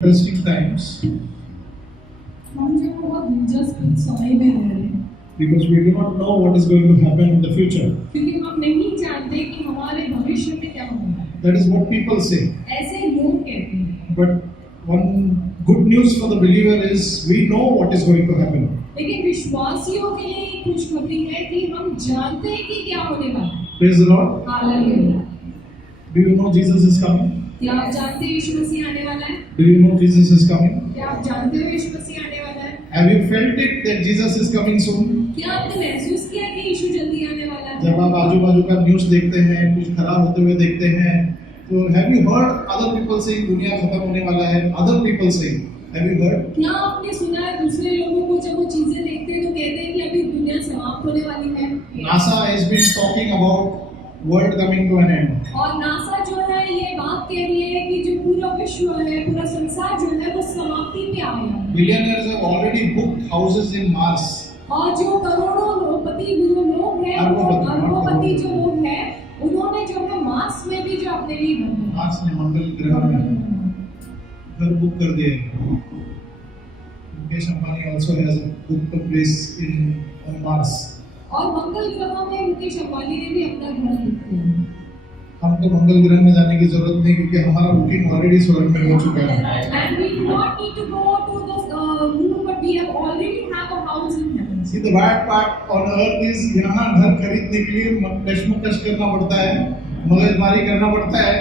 Interesting times हम जो बहुत दिलचस्प समय में रह रहे हैं because we do not know what is going to happen in the future. क्योंकि हम नहीं जानते कि हमारे भविष्य में क्या होगा। That is what people say. ऐसे लोग कहते हैं, But one good news for the believer is we know what is going to happen. लेकिन विश्वासियों के लिए एक खुशखबरी है कि हम जानते हैं कि क्या होने वाला है। Praise the Lord. Hallelujah. Do you know Jesus is coming? क्या आप जानते हैं यीशु मसीह आने वाला है? Do you know Jesus is coming? क्या आप जानते हो यीशु मसीह आने वाला है? Have you felt it that Jesus is coming soon? क्या आपने महसूस किया कि यीशु जल्दी आने वाला है? जब आप आजू बाजू का न्यूज़ देखते हैं, कुछ खराब होते हुए देखते हैं, तो have you heard other people saying दुनिया खत्म होने वाला है? Other people saying, have you heard? क्या आपने सुना है दूसरे लोगों को जब वो चीजें देखते हैं तो कहते हैं कि अभी दुनिया समाप्त होने वाली है? NASA has been talking about world coming to an end. और नासा जो है ये बात कह रही है कि जो पूरा विश्व है, पूरा संसार जो है वो समाप्ति पे आ गया है। Billionaires have already booked houses in Mars. और जो करोड़ों अरबपति जो लोग हैं, अरबपति जो लोग हैं, उन्होंने जो है मार्स में भी जो अपने लिए घर बनाए। मार्स में, मंगल ग्रह में घर बुक कर दिए। Mukesh Ambani also has booked a place on Mars. और मंगल ग्रह में मुकेश अंबानी ने भी अपना घर बुक किया। हमको मंगल ग्रह में जाने की जरूरत नहीं क्योंकि हमारा बुकिंग ऑलरेडी स्वर्ग में हो चुका है। And we do not need to go to the moon, but we have already have a house in heaven. See the bad part on earth is यहाँ घर खरीदने के लिए कश्मकश करना पड़ता है, मगजमारी करना पड़ता है,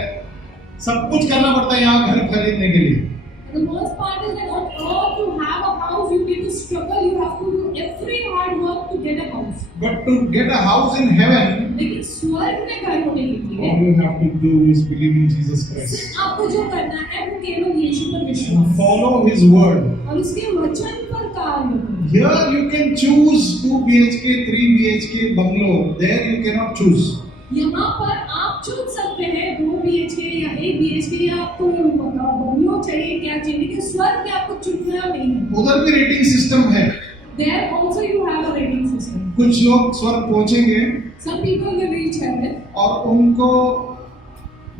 सब कुछ करना पड़ता है यहाँ घर खरीदने के लिए। The worst part is that on earth to have a house you need to struggle, you have to do every hard work to get a house. But to get a house in heaven, लेकिन स्वर्ग में घर होने के लिए all you have to do is believe in Jesus Christ. सिर्फ आपको जो करना है वो केवल यीशु पर विश्वास Follow His word. और उसके वचन पर कार्य करो। Here you can choose 2 BHK, 3 BHK bungalow. There you cannot choose. यहाँ पर आप चुन सकते हैं 2 BHK या 1 BHK या आपको बंगलो चाहिए क्या चाहिए, लेकिन स्वर्ग में आपको चुनना नहीं है। उधर भी रेटिंग सिस्टम है। There also you have a rating system. कुछ लोग स्वर्ग पहुंचेंगे Some people will reach heaven. और उनको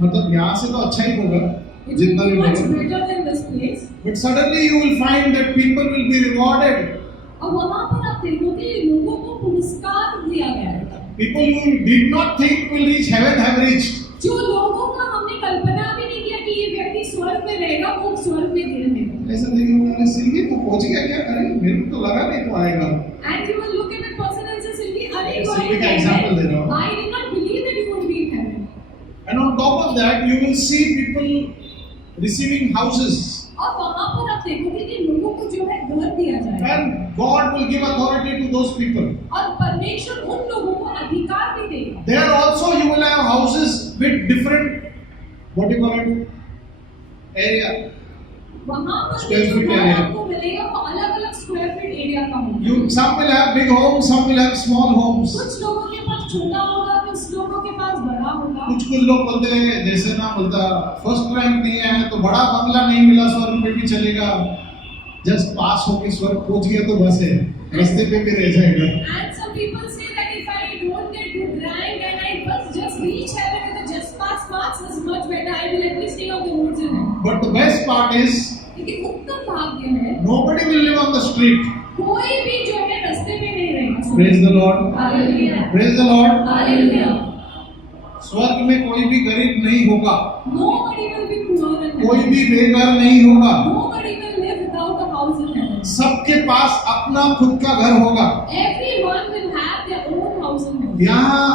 मतलब यहाँ से तो अच्छा ही होगा It जितना will भी be much होगा। better than this place. But suddenly you will find that people will be rewarded. और वहाँ पर आप देखोगे लोगों को पुरस्कार दिया गया है। People who did not think will reach heaven have reached. जो लोगों का हमने कल्पना भी नहीं किया कि ये व्यक्ति स्वर्ग में रहेगा, वो स्वर्ग में गिर गए। ऐसा देखो मैंने सिल्वी तो पहुंच गया क्या? अरे मेरे को तो लगा नहीं तो आएगा। And you will look at that person and say, Sylvie, अरे सिल्वी का एग्जांपल दे रहा हूँ। I did not believe that you would be in heaven. And on top of that, you will see people receiving houses. और वहाँ पर आप देखोगे कि लोगों को जो है घर दिया जाएगा। And God will give authority to those people. और परमेश्वर उन लोगों को अधिकार भी देगा। There also you will have houses with different, what do you call it, area. वहाँ पर Square जो feet घर area. आपको मिलेगा वो अलग-अलग स्क्वायर फीट एरिया का होगा। You some will have big homes, some will have small homes. कुछ लोगों के पास छोटा होगा, कुछ लोगों के पास बड़ा होगा। कुछ लोग बोलते हैं जैसे ना बोलता फर्स्ट रैंक नहीं है तो बड़ा बंगला नहीं मिला स्वर्ग में भी चलेगा, जस्ट पास होके स्वर्ग पहुंच गया तो बस है, रास्ते पे भी रह जाएगा। And some people say that if I don't get good rank and I just reach heaven with a just pass marks is much better. I will at least stay on the roads in heaven. But the best part is लेकिन उत्तम भाग्य है nobody will live on the street. कोई भी जो है रास्ते में नहीं रहेगा। Praise the Lord. Hallelujah. Praise the Lord. Hallelujah. स्वर्ग में कोई भी गरीब नहीं होगा, Nobody will be poor in heaven. कोई भी बेघर नहीं होगा, Nobody will live without a house in heaven. सबके पास अपना खुद का घर होगा। Everyone will have their own house in heaven. यहाँ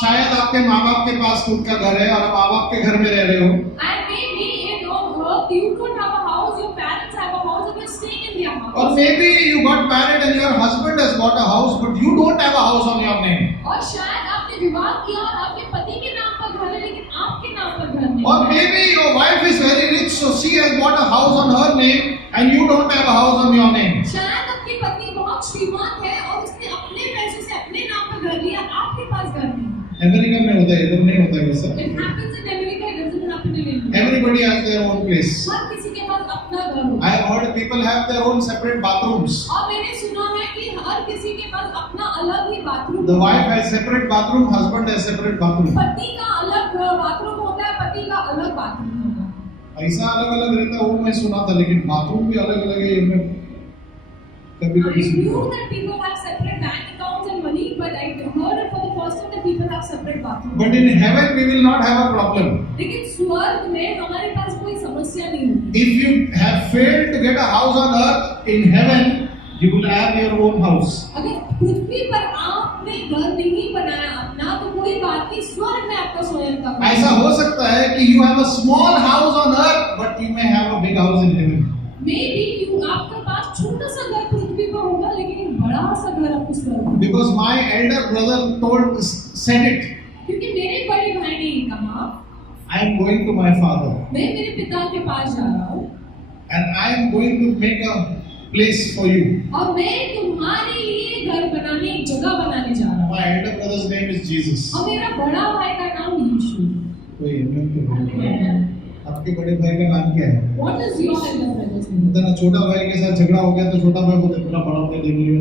शायद आपके माँ बाप के पास खुद का घर है और माँ बाप के घर में रह रहे हो, And maybe in on earth you could have a house, your parents have a house, and you're staying in their house. or maybe you got married and your husband has bought a house but you don't have a house on your name, और शायद आपने विवाह किया और आपके पति के नाम पर घर है लेकिन आपके नाम पर घर नहीं or maybe your wife is very rich so she has bought a house on her name and you don't have a house on your name. शायद आपकी पत्नी बहुत श्रीमंत है और उसने अपने पैसों से अपने नाम पर घर लिया, आपके पास घर नहीं। अमेरिका में होता है, इधर नहीं होता है वैसा। It happens in America, it doesn't happen in India. Everybody has their own place. हर किसी के पास अपना घर होता I है। have heard people have their own separate bathrooms. और मैंने सुना है कि हर किसी के पास अपना अलग ही bathroom The wife has separate bathroom, husband has separate bathroom. पति का अलग बाथरूम होता है, पति का अलग बाथरूम होता है। पैसा अलग अलग रहता है वो मैं सुना था, लेकिन बाथरूम भी अलग अलग है ये मैं कभी I कभी सुना। knew that people have separate bank accounts and money, but I heard it for the first time that people have separate bathrooms. But in heaven we will not have a problem. लेकिन स्वर्ग में हमारे पास कोई समस्या नहीं होगी। If you have failed to get a house on earth, in heaven you will have your own house. अगर पृथ्वी पर आपने घर नहीं बनाया अपना तो कोई बात नहीं, स्वर्ग में आपका स्वयं का घर। ऐसा हो सकता है कि you have a small house on earth, but you may have a big house in heaven. Maybe you आपका पास छोटा सा घर पृथ्वी पर होगा, लेकिन एक बड़ा सा घर आपको स्वर्ग में। Because my elder brother said it. क्योंकि मेरे बड़े भाई ने ये कहा, I am going to my father, मैं मेरे पिता के पास जा रहा हूँ and I am going to make a place for you. और मैं तुम्हारे लिए घर बनाने, एक जगह बनाने जा रहा हूँ। My elder brother's name is Jesus. और मेरा बड़ा भाई का नाम यीशु। कोई amen तो बोलो। आपके बड़े भाई का नाम क्या है? What is your elder brother's name? पता ना, छोटा भाई के साथ झगड़ा हो गया तो छोटा भाई बोले मेरा बड़ा भाई देख लेगा,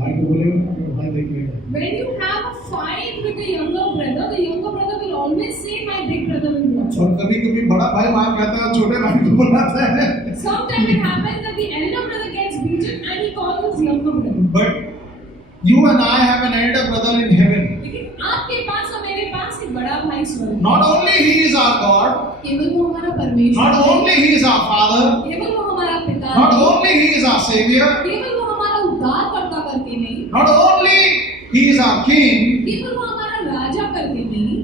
भाई को बोलेगा मेरा भाई देख लेगा। When you have a fight with the younger brother will always say, my big brother will watch. और कभी कभी बड़ा भाई मार खाता है, छोटे भाई को बुलाता है। Sometimes it happens that the elder brother gets beaten and he calls his younger brother. But you and I have an elder brother in heaven. लेकिन आपके पास और मेरे पास एक बड़ा भाई स्वर्ग में। Not only he is our God, केवल वो हमारा परमेश्वर not है, only he is our Father, केवल वो हमारा पिता not है, only he is our Savior, केवल वो हमारा उद्धारकर्ता करके नहीं, not only he is our King, केवल वो हमारा राजा करके नहीं,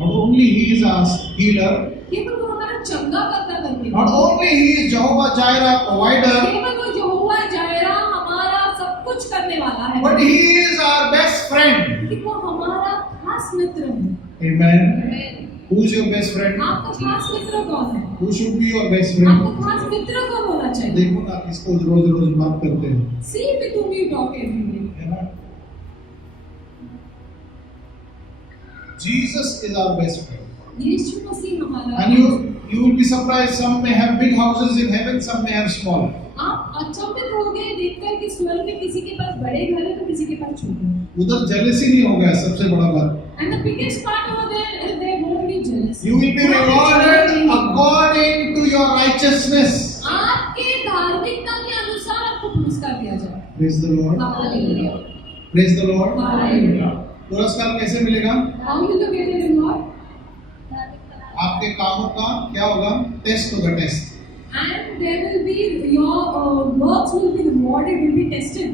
not only he is our healer, केवल वो हमारा चंगा करता करके not नहीं, only he is Jehovah Jireh, provider, केवल वो यहोवा जायरा हमारा सब कुछ करने वाला है, but he is our best friend. कि वो हमारा खास मित्र है। Amen. Who is your best friend? आपका खास मित्र कौन है? Who should be your best friend? आपका खास मित्र कौन होना चाहिए? देखो ना किसको रोज रोज बात करते हैं, See with whom you talk every day. है ना? Jesus is our best friend. यीशु मसीह हमारा। And you will be surprised, some may have big houses in heaven, some may have small. आप अचंभित होंगे देखकर कि स्वर्ग में किसी के पास बड़े घर है तो किसी के पास छोटे हैं। उधर jealousy नहीं होगा, सबसे बड़ा बात। And the biggest part over there is they won't be jealous. You will be rewarded according to your righteousness. आपके धार्मिकता के अनुसार आपको पुरस्कार दिया जाए। Praise the Lord. Hallelujah. Praise the Lord. Hallelujah. पुरस्कार कैसे मिलेगा? How will you get a reward? आपके कामों का क्या होगा? टेस्ट होगा, test. And there will be your works will be rewarded, will be tested.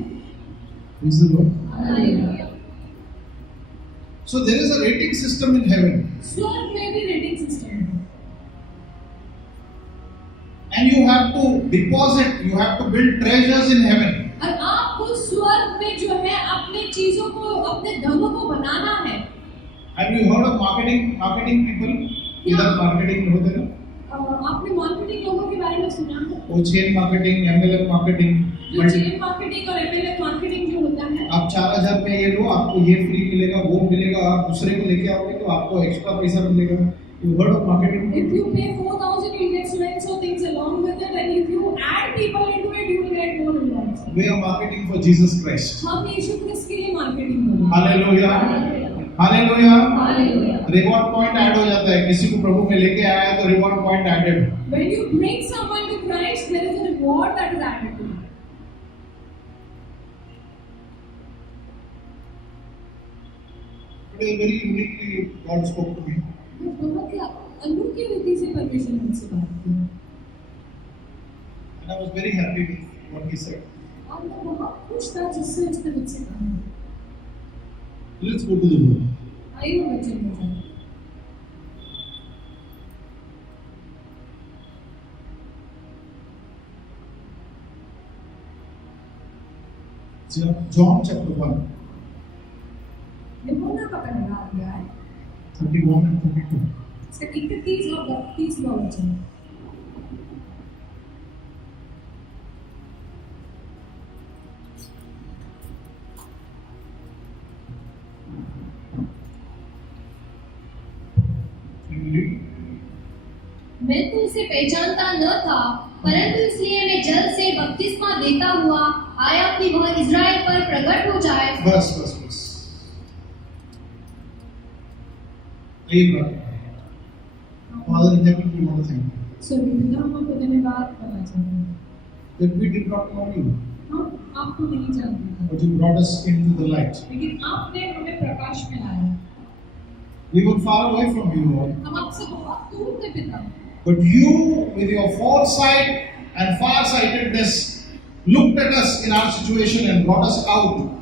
Praise the Lord. Hallelujah. So there is a rating system in heaven, स्वर्ग में भी rating system है। and you have to deposit, you have to build treasures in heaven. और आपको स्वर्ग में जो है अपने चीजों को, अपने धनों को बनाना है। Have you heard of marketing people? इधर मार्केटिंग होते हैं, आपने मार्केटिंग लोगों के बारे में सुना है? वो चेन मार्केटिंग, MLM मार्केटिंग, जो चेन मार्केटिंग और एमएलएम मार्केटिंग जो होता है, आप 4000 में ये लो, आपको ये फ्री मिलेगा, वो मिलेगा, आप दूसरे को लेके आओगे तो आपको एक्स्ट्रा पैसा मिलेगा। You heard of marketing? if you pay 4,000 you get so and so things along with it, and if you add people into it you will get more rewards. We are marketing for Jesus Christ. हम यीशु क्रिस्त के लिए marketing कर रहे हैं। Hallelujah. Hallelujah. Hallelujah. Reward point add हो जाता है, किसी को प्रभु में लेके आया है तो reward point added. When you bring someone to Christ, there is a reward that is added to it. Today very uniquely God spoke to me. बहुत ही अनोखी रीति से परमेश्वर मुझसे बात की। And I was very happy with what he said. और मैं बहुत खुश था जिससे उसने मुझसे कहा। Let's go to the book. आइए हम वचन में जाएं। John chapter 1, यूहन्ना का पहला अध्याय 31 and 32. इसका 31 और 32 का वचन। मैं तो उसे पहचानता न था, परंतु इसलिए मैं जल से बपतिस्मा देता हुआ आया कि वह इज़राइल पर प्रकट हो जाए। बस एक बात, Father in heaven, we want to thank you. स्वर्गीय पिता, हम आपको धन्यवाद करना चाहते हैं। that we did not know you, हम आपको नहीं जानते थे, but you brought us into the light. लेकिन आपने हमें प्रकाश में लाया। We were far away from you, Lord, हम आपसे बहुत दूर थे पिता, but you, with your foresight and farsightedness, looked at us in our situation and brought us out.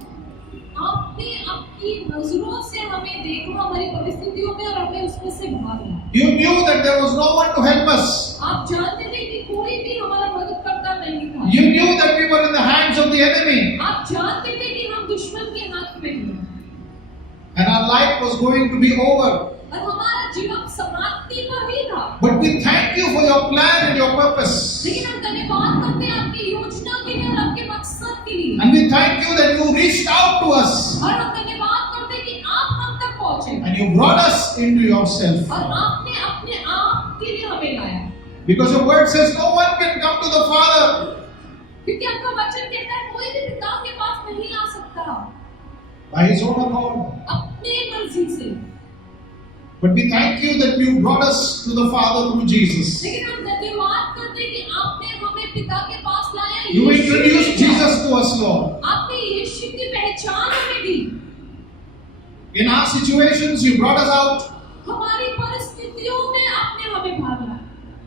आपने आपकी नजरों से हमें देखा, हमारी परिस्थितियों में, और हमें उसमें से बाहर लाया। You knew that there was no one to help us. आप जानते थे कि कोई भी हमारा मदद करता नहीं था। You knew that we were in the hands of the enemy आप जानते थे कि हम दुश्मन के हाथ में हैं and our life was going to be over. और हमारा जीवन समाप्ति का ही था। But we thank you for your plan and your purpose. लेकिन हम धन्यवाद करते हैं आपकी योजना के लिए और आपके मकसद के लिए। And we thank you that you reached out to us और हम धन्यवाद करते हैं कि आप हम तक पहुंचे and you brought us into yourself. और आपने अपने आप के लिए हमें लाया। Because your word says no one can come to the Father क्योंकि आपका वचन कहता है कोई भी पिता के पास नहीं आ सकता by his own accord. अपने मर्जी से। But we thank you that you brought us to the Father through Jesus. लेकिन हम धन्यवाद करते हैं कि आपने हमें पिता के पास लाया। You यीशु introduced के द्वारा। Jesus to us, Lord. आपने यीशु की पहचान हमें दी। In our situations, you brought us out. हमारी परिस्थितियों में आपने हमें बाहर लाया।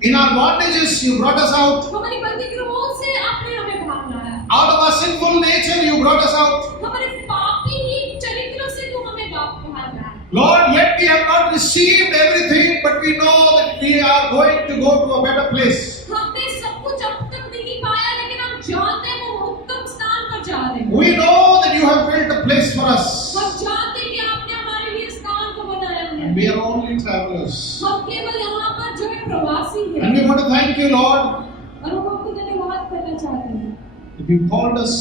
In our bondages, you brought us out. हमारी बंदीगृहों से आपने हमें बाहर लाया। Out of our sinful nature, you brought us out. हमारे पापी ही चरित्र से तू हमें बाहर लाया। Lord, yet we have not received everything, but we know that we are going to go to a better place. हमने सब कुछ अब तक नहीं पाया, लेकिन हम जानते हैं वो उत्तम स्थान पर जा रहे हैं। We know that you have built a place for us. हम जानते हैं कि आपने हमारे लिए स्थान को बनाया है। And we are only travelers. हम केवल यहाँ पर जो है प्रवासी हैं। And we want to thank you, Lord, और हम आपको धन्यवाद करना चाहते हैं। that you called us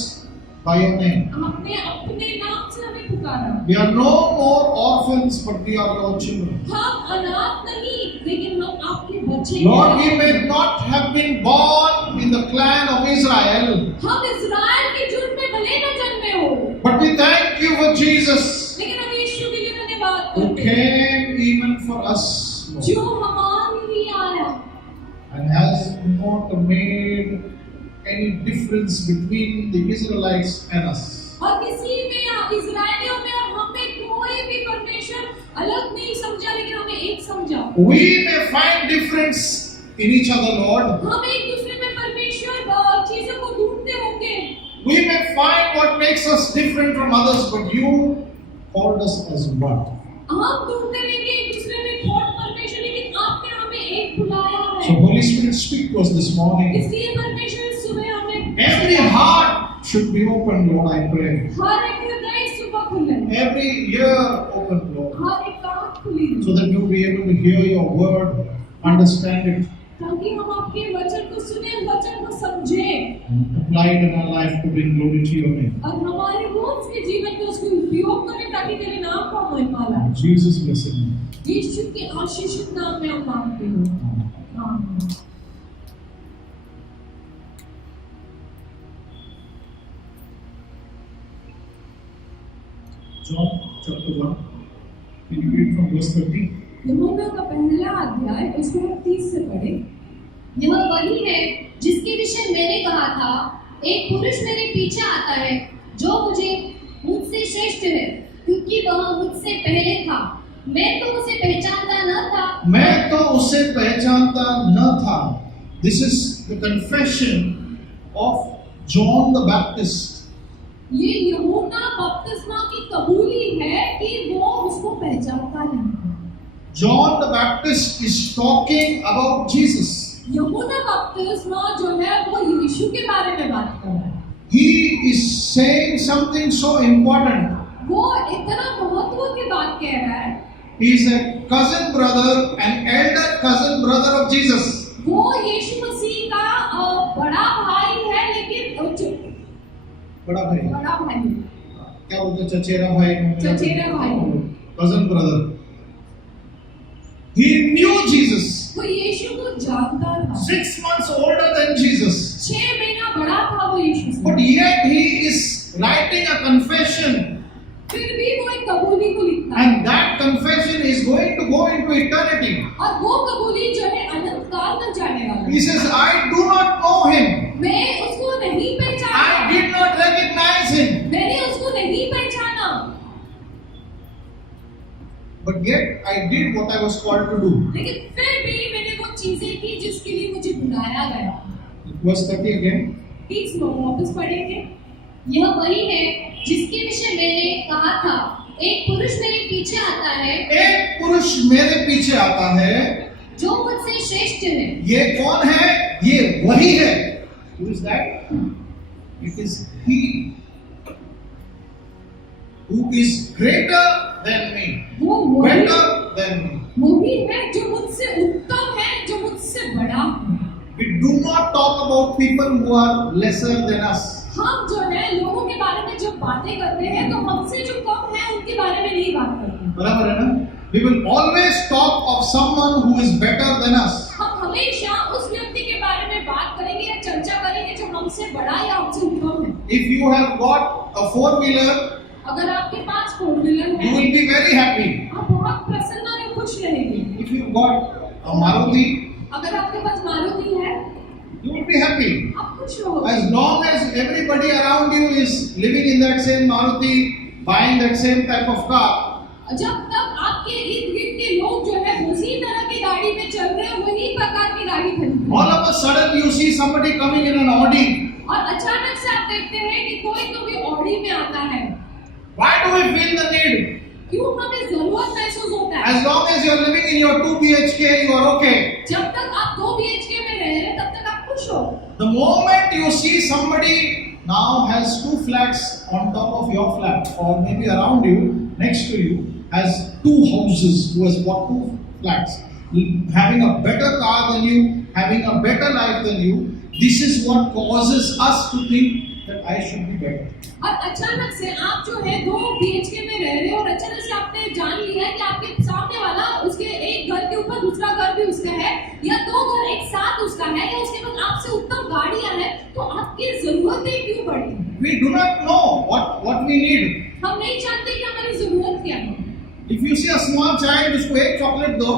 by your name. आपने अपने नाम से हमें पुकारा। We are no more orphans, but we are your children. हम अनाथ नहीं, लेकिन हम आपके बच्चे Lord, हैं। we may not have been born in the clan of Israel, हम इज़राइल के झुंड में भले न जन्मे हो, but we thank you for Jesus, लेकिन हम यीशु के लिए धन्यवाद who करते हैं, came even for us, Lord, जो हमारे लिए आया and has not made any difference between the Israelites and us. और किसी में या इज़राइलियों में और हम में कोई भी परमेश्वर अलग नहीं समझा, लेकिन हमें एक समझा। We may find difference in each other, Lord. हम एक दूसरे में परमेश्वर चीजों को ढूंढते होंगे। We may find what makes us different from others, but you called us as one. हम ढूंढते रहेंगे एक दूसरे में कौन परमेश्वर, लेकिन आपने हमें एक बुलाया So है। Holy Spirit, speak to us this morning. इसलिए परमेश्वर सुबह हमें Every heart should be open, Lord, I pray. हर एक हृदय सुबह खुले, Every ear open, Lord, हर एक कान खुली, so that we will be able to hear your word, understand it, ताकि हम आपके वचन को सुने, वचन को समझें and apply it in our life to bring glory to your name. और हमारे रोज के जीवन में उसको उपयोग करें, ताकि तेरे नाम का महिमा लाए। In Jesus' blessed name. यीशु के आशीषित नाम में हम मांगते हैं। आमीन। John chapter 1. Can you read from verse 30? यूहन्ना का पहला अध्याय उसको 30 से पढ़े। यह वही है जिसके विषय मैंने कहा था, एक पुरुष मेरे पीछे आता है जो मुझसे श्रेष्ठ है, क्योंकि वह मुझसे पहले था। मैं तो उसे पहचानता न था। This is the confession of John the Baptist. ये यूहन्ना बपतिस्मा की कबूली है कि वो उसको पहचानता नहीं था। John the Baptist is talking about Jesus. यूहन्ना बपतिस्मा जो है वो यीशु के बारे में बात कर रहा है। He is saying something so important. वो इतना महत्व की बात कह रहा है। He is a cousin brother, an elder cousin brother of Jesus. वो यीशु मसीह का बड़ा भाई है, लेकिन बड़ा भाई बड़ा भाई है। क्या बोलते हैं? चचेरा भाई, चचेरा भाई, cousin brother. He knew Jesus. वो यीशु को जानता था। 6 months older than Jesus. 6 महीना बड़ा था वो यीशु से। But yet he is writing a confession फिर भी वो एक कबूली को लिखता है And that confession is going to go into eternity. और वो कबूली जो है अनंत काल तक जाने वाला He है। says, I do not know him. मैं उसको नहीं I पहचाना, did not recognize him. मैंने उसको नहीं पहचाना, But yet I did what I was called to do. लेकिन फिर भी मैंने वो चीजें की जिसके लिए मुझे बुलाया गया। Verse 30 again. प्लीज वापस पढ़ेंगे। यह वही है जिसके विषय मैंने कहा था, एक पुरुष मेरे पीछे आता है एक पुरुष मेरे पीछे आता है, जो मुझसे श्रेष्ठ है। ये कौन है? ये वही है। Who is that? It is he who is greater than me, वो वही better than me. वही है जो मुझसे उत्तम है, जो मुझसे बड़ा है। We do not talk about people who are lesser than us. हम जो है लोगों के बारे में जब बातें करते हैं तो हमसे जो कम है उनके बारे में नहीं बात करते। बराबर है ना? We will always talk of someone who is better than us. हम हमेशा उस व्यक्ति के बारे में बात करेंगे या चर्चा करेंगे जो हमसे बड़ा या हमसे उत्तम है। If you have got a four-wheeler, अगर आपके पास फोर व्हीलर you है, will be very happy. आप बहुत प्रसन्न और खुश रहेंगे। If you've got a Maruti, अगर आपके पास मारुति है, you will be happy. आप खुश रहोगे। As long as everybody around you is living in that same Maruti, buying that same type of car, जब तक आपके इर्द गिर्द के लोग जो है उसी तरह की गाड़ी में चल रहे हैं, वही प्रकार की गाड़ी खरीद रहे all हैं, of a sudden you see somebody coming in an Audi. और अचानक से आप देखते हैं कि कोई तो भी ऑडी में आता है, Why do we feel the need? क्यों हमें जरूरत महसूस होता है? As long as you are living in your 2 BHK, you are okay. जब तक आप 2 BHK में रह रहे हैं तब तक आप खुश हो। The moment you see somebody now has 2 flats on top of your flat, or maybe around you, next to you, has 2 houses, who has bought 2 flats, having a better car than you, having a better life than you, this is what causes us to think that I should be better. और अचानक से आप जो है 2 BHK में रह रहे हो और अचानक से आपने जान लिया कि आपके सामने वाला उसके एक घर के ऊपर दूसरा घर भी उसका है, या 2 घर एक साथ उसका है, या उसके पास आपसे उत्तम गाड़ियां हैं, तो आपकी जरूरतें क्यों बढ़ी? We do not know what we need. हम नहीं जानते कि हमारी जरूरत क्या है। If you see a small child, उसको एक chocolate दो,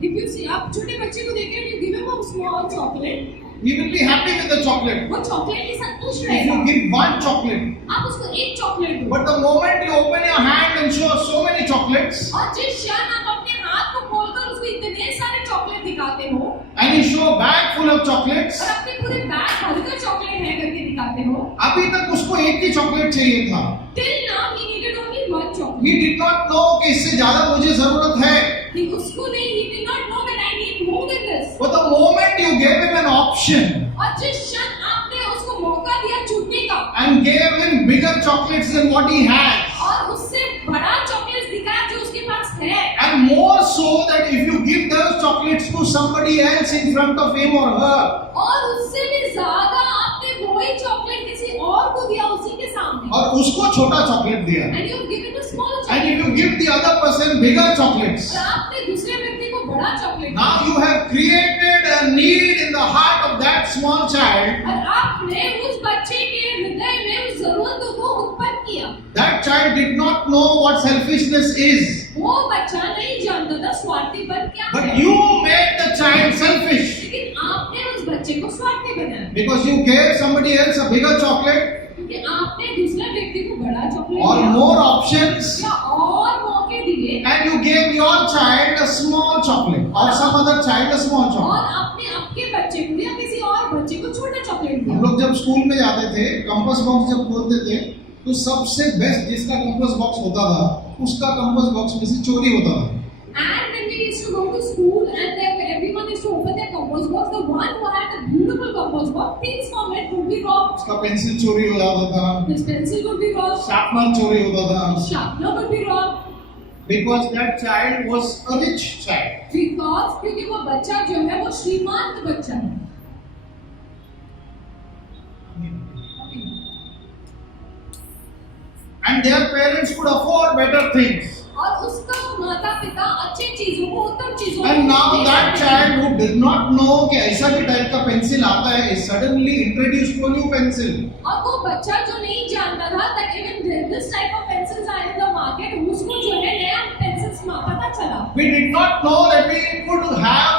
If you see, आप छोटे बच्चे को देखें, you give him a small chocolate, he will be happy with the chocolate. वो चॉकलेट के साथ खुश If रहेगा। you give 1 chocolate, आप उसको एक चॉकलेट दो, but the moment you open your hand and show so many chocolates, और जिस क्षण आप अपने हाथ को खोलकर उसको इतने सारे चॉकलेट दिखाते हो and you show a bag full of chocolates, और अपने पूरे बैग भरकर चॉकलेट है करके दिखाते हो, अभी तक उसको एक ही चॉकलेट चाहिए था. till now he needed only one He chocolate. did not know कि इससे ज्यादा मुझे जरूरत है. नहीं, उसको नहीं, he did not know that I need more than this. But the moment you gave him an option और जिस क्षण आपने उसको मौका दिया चुनने का and gave him bigger chocolates than what he had, और उससे बड़ा चॉकलेट दिखाया जो उसके पास है, and more so that if you give those chocolates to somebody else in front of him or her, और उससे भी ज्यादा आपने वही चॉकलेट किसी और को दिया उसी के सामने, और उसको छोटा चॉकलेट दिया, and you have given a small and chocolate, if you give the other person bigger chocolates, और आपने दूसरे व्यक्ति को बड़ा chocolate now you have created a need in the heart of that small child. और आपने उस बच्चे के हृदय में उस जरूरत को उत्पन्न किया। That child did not know what selfishness is, वो बच्चा नहीं जानता था स्वार्थीपन क्या but है, you made the child selfish लेकिन आपने उस बच्चे को स्वार्थी बनाया, because you gave somebody else a bigger chocolate क्योंकि आपने दूसरे व्यक्ति को बड़ा चॉकलेट or दिया more options, या और मौके दिए, and you gave your child a small chocolate or some other child a small और chocolate. आपने आपके बच्चे को या किसी और बच्चे को छोटा चॉकलेट हम दिया। लोग जब स्कूल में जाते थे, कंपास बॉक्स जब खोलते थे, तो सबसे बेस्ट जिसका कंपास बॉक्स होता था, उसका कंपास बॉक्स में से चोरी होता था. And when we used to go to school and then everyone used to open their compost box, the one who had a beautiful compost box, things from it would be robbed. उसका pencil चोरी हो जाता था, His pencil would be robbed, sharpener चोरी होता था, sharpener would be robbed, because that child was a rich child. because क्योंकि वो बच्चा जो है वो श्रीमंत बच्चा है। And their parents could afford better things. और उसका माता पिता पिता अच्छी चीजों को, उत्तम चीजों And now दे that सकते child हैं। who did not know कि ऐसा भी टाइप का पेंसिल आता है is suddenly introduced to a new pencil. और वो बच्चा जो नहीं जानता था that even this type of pencils are in the market, उसको जो है नया पेंसिल्स पता चला। We did not know that we could have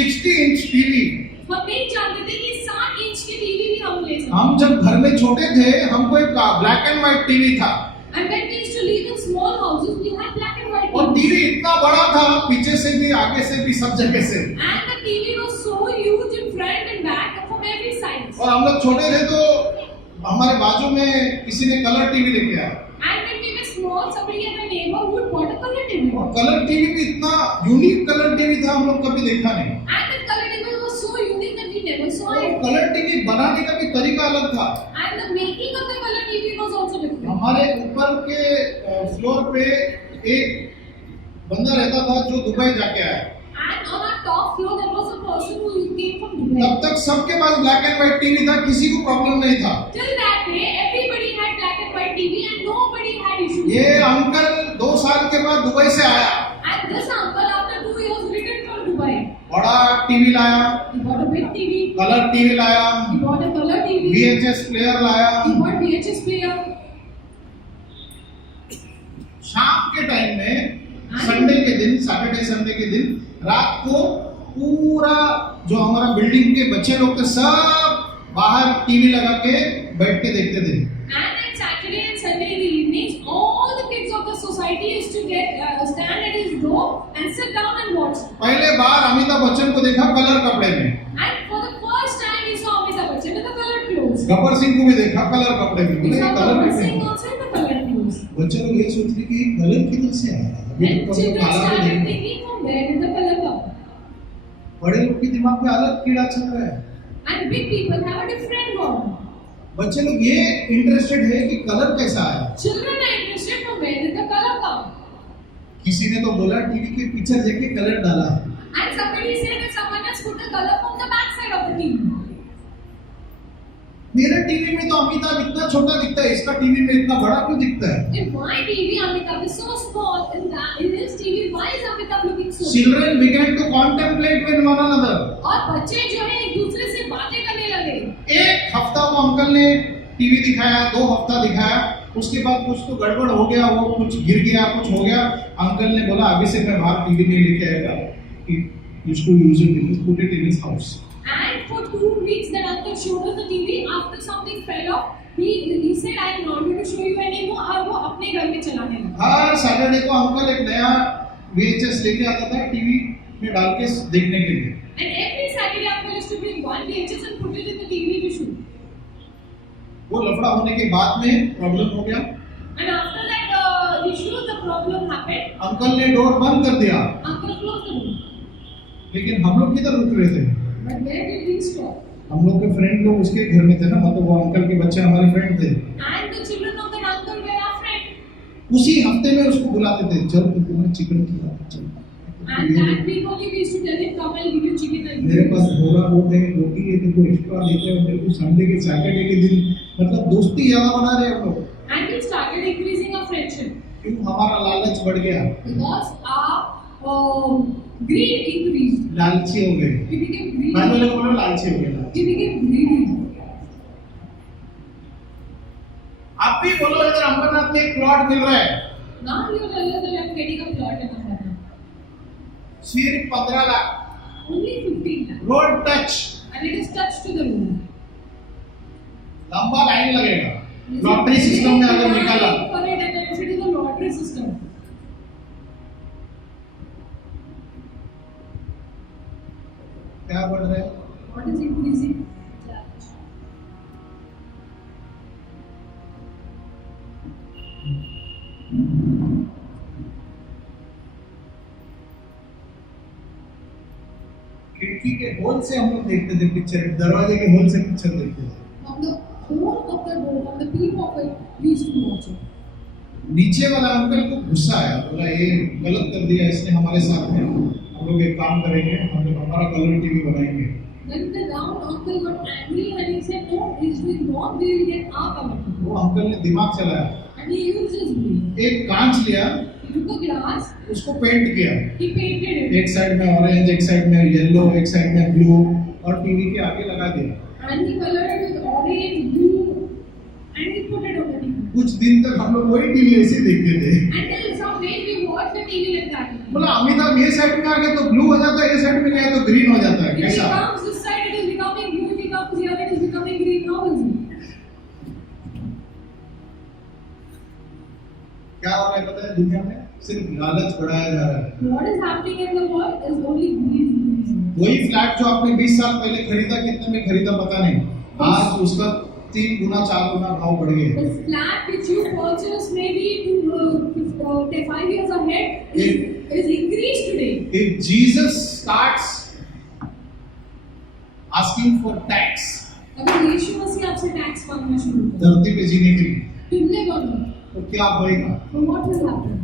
60-inch TV. हम नहीं जानते थे कि 60 इंच की टीवी भी हम ले सकते हम जब घर में छोटे थे हमको एक ब्लैक एंड व्हाइट टीवी था हैं। And when we used to live in small houses, we had black and white और TV. टीवी इतना बड़ा था पीछे से भी आगे से भी सब जगह से And the TV was so huge in front and back and from every side. और हम लोग छोटे थे तो हमारे बाजू में किसी ने कलर टीवी लेके आया And when we were small, somebody in the neighborhood bought a color TV. और कलर टीवी भी इतना यूनिक कलर टीवी था हम लोग कभी देखा नहीं And the color TV was so unique that we never saw और it. कलर टीवी बनाने का भी तरीका अलग था And the making of the color TV was also different. हमारे ऊपर के फ्लोर पे एक बंदा रहता था जो दुबई जाके आया And on our top floor, there was a person who came from Dubai. तब तक सबके पास ब्लैक एंड व्हाइट टीवी था किसी को प्रॉब्लम नहीं था Till that day, everybody had black and white TV and nobody had issues. ये uncle 2 साल के बाद दुबई से आया And this uncle, after 2 years, returned from Dubai. बड़ा टीवी लाया He bought a big TV. Colour TV लाया He bought a color TV. VHS player लाया He bought VHS player. शाम के टाइम में संडे के दिन सैटरडे संडे के दिन रात को पूरा जो हमारा बिल्डिंग के बच्चे लोग थे सब बाहर टीवी लगा के बैठ के देखते थे And on Saturday and Sunday in the evenings, all the kids of the society used to stand at his door and sit down and watch. पहले बार अमिताभ बच्चन को देखा कलर कपड़े में And for the first time, we saw Amitabh Bachchan in the colored clothes. Gabbar Singh को भी देखा colour कपड़े में We बोले saw कलर Gabbar कपड़े Singh also in the colored clothes. बच्चे लोग ये सोचते कि कलर किधर से आया अभी And तो children काला भी started नहीं thinking from where did the color come? बड़े लोग के दिमाग में अलग कीड़ा चल रहा है And big people have a different one. बच्चे लोग ये इंटरेस्टेड है कि कलर कैसा आया Children are interested from where did the color come? किसी ने तो बोला टीवी के पीछे देख के कलर डाला है And somebody said that someone has put the color from the back side of the TV. मेरे टीवी में तो अमिताभ इतना छोटा दिखता है इसका टीवी में इतना बड़ा क्यों दिखता है In my TV, Amitabh is so small. In his TV, why is Amitabh looking so small? Children began to contemplate with one another. और बच्चे जो है एक दूसरे से बातें करने लगे। एक हफ्ता वो अंकल ने टीवी दिखाया 2 हफ्ता दिखाया उसके बाद कुछ तो गड़बड़ हो गया वो कुछ गिर गया कुछ हो गया अंकल ने बोला अभी से मैं बाहर टीवी नहीं लेके आएगा used to use it in his put it in his house. And for 2 weeks, that uncle showed us the TV. After something fell off, he said, "I am not going to show you anymore." और वो अपने घर में चलाने लगा। हर Saturday को uncle एक नया VHS लेके आता था टीवी में डाल के देखने के लिए And every Saturday, uncle used to bring one VHS and put it in the TV to shoot. वो लफड़ा होने के बाद में प्रॉब्लम हो गया And after that issue, the problem happened. Uncle ने डोर बंद कर दिया Uncle closed the door. लेकिन हम लोग किधर रुक रहे थे But where did we stop? हम लोग के फ्रेंड लोग उसके घर में थे ना मतलब वो अंकल के बच्चे हमारे फ्रेंड थे And the children of that uncle were our friend. उसी हफ्ते में उसको बुलाते थे चल तुम्हें चिकन खिला चल And that week only we used to tell him, "Come, I'll give you chicken and मेरे पास थोड़ा बहुत है रोटी है तेरे को एक्स्ट्रा देते हैं तेरे को संडे के सैटरडे के दिन मतलब दोस्ती ज्यादा बना रहे हम लोग And we started increasing our friendship क्यों हमारा लालच बढ़ गया because our greed increased. लालची हो गए We became greedy. बाद में लोग बोलो लालची हो गए We became greedy. आप भी बोलो इधर अंबरनाथ में एक प्लॉट मिल रहा है Now you realize that I'm getting a plot in Ambernath. सिर्फ 15 lakh Only 15 lakh. Road touch And it is touched to the road. लंबा लाइन लगेगा लॉटरी सिस्टम में अगर निकाला For it, and if it is a lottery system. क्या बढ़ रहा है What is increasing? खिड़की के होल से हम लोग देखते थे पिक्चर दरवाजे के होल से पिक्चर देखते थे From the hole of the door, from the peep of it, we used to watch it. नीचे वाला अंकल को गुस्सा आया बोला ये गलत कर दिया इसने हमारे साथ में हम लोग एक काम करेंगे हम लोग हमारा कलर टीवी बनाएंगे Then the round uncle got angry and he said, "No, it's doing wrong. We will get our color." वो अंकल ने दिमाग चलाया And he used his brain. एक कांच लिया He took a glass, उसको पेंट किया, he painted it, एक साइड में ऑरेंज, एक साइड में येलो, एक साइड में ब्लू, और टीवी के आगे लगा दिया। and he colored it with orange, blue, and he put it on the TV. कुछ दिन तक हम लोग वही टीवी ऐसे देखते थे। Until some days we watched the TV like that. बोला अमिताभ ये साइड में आ गया तो ब्लू हो जाता है, ये साइड में गया तो ग्रीन हो जाता है, If he कैसा? comes this side, it is becoming blue. If he comes here, it is becoming green. How is it? क्या हो रहा है पता है दुनिया में? सिर्फ लालच बढ़ाया जा रहा है। What is happening in the world is only greed increasing. वही फ्लैट जो आपने 20 साल पहले खरीदा, कितने में खरीदा पता नहीं, आज उसका 3 गुना 4 गुना भाव बढ़ गया। The flat which you purchased maybe 5 years ahead is increased today. If Jesus starts asking for tax अगर यीशु मसीह आपसे टैक्स मांगना शुरू करे, धरती पे जीने के लिए, तुमने बोलो, तो क्या होएगा? तो what will happen?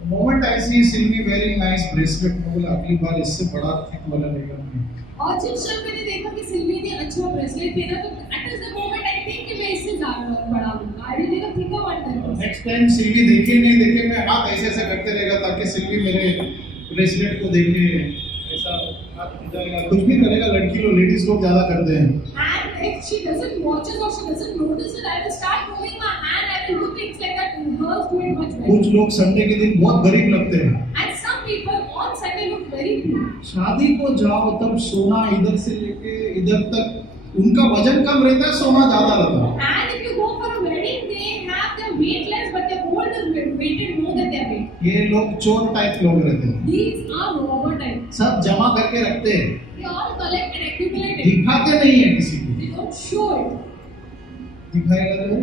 The moment I see Sylvie wearing nice bracelet, मैं बोला अगली बार इससे बड़ा थिक वाला लेगा मैं। और जिस क्षण मैंने देखा कि सिल्वी ने अच्छा ब्रेसलेट पहना, तो at this moment I think कि मैं इससे ज्यादा बड़ा लूंगा। I will take a thicker one than this. Next time Silvi देखे नहीं देखे, मैं हाथ ऐसे ऐसे करते रहेगा ताकि सिल्वी मेरे ब्रेसलेट को देखे, ऐसा हाथ जाएगा। कुछ भी करेगा, लड़की लोग, लेडीज लोग ज्यादा करते हैं। And if she doesn't watch it or she doesn't notice it, I will start moving my hand. I will do things like that. Girls do it much better. कुछ लोग संडे के दिन बहुत गरीब लगते हैं। And some people on Sunday look very poor. शादी को जाओ तब सोना इधर से लेके इधर तक उनका वजन कम रहता है, सोना ज्यादा रहता है। And if you go for a wedding, they have their weight less, but their gold is weighted more than their weight. ये लोग चोर टाइप लोग रहते हैं, These are robber type. सब जमा करके रखते हैं, They all collect and accumulate it. दिखाते नहीं है किसी को। They don't show it. दिखाएगा तो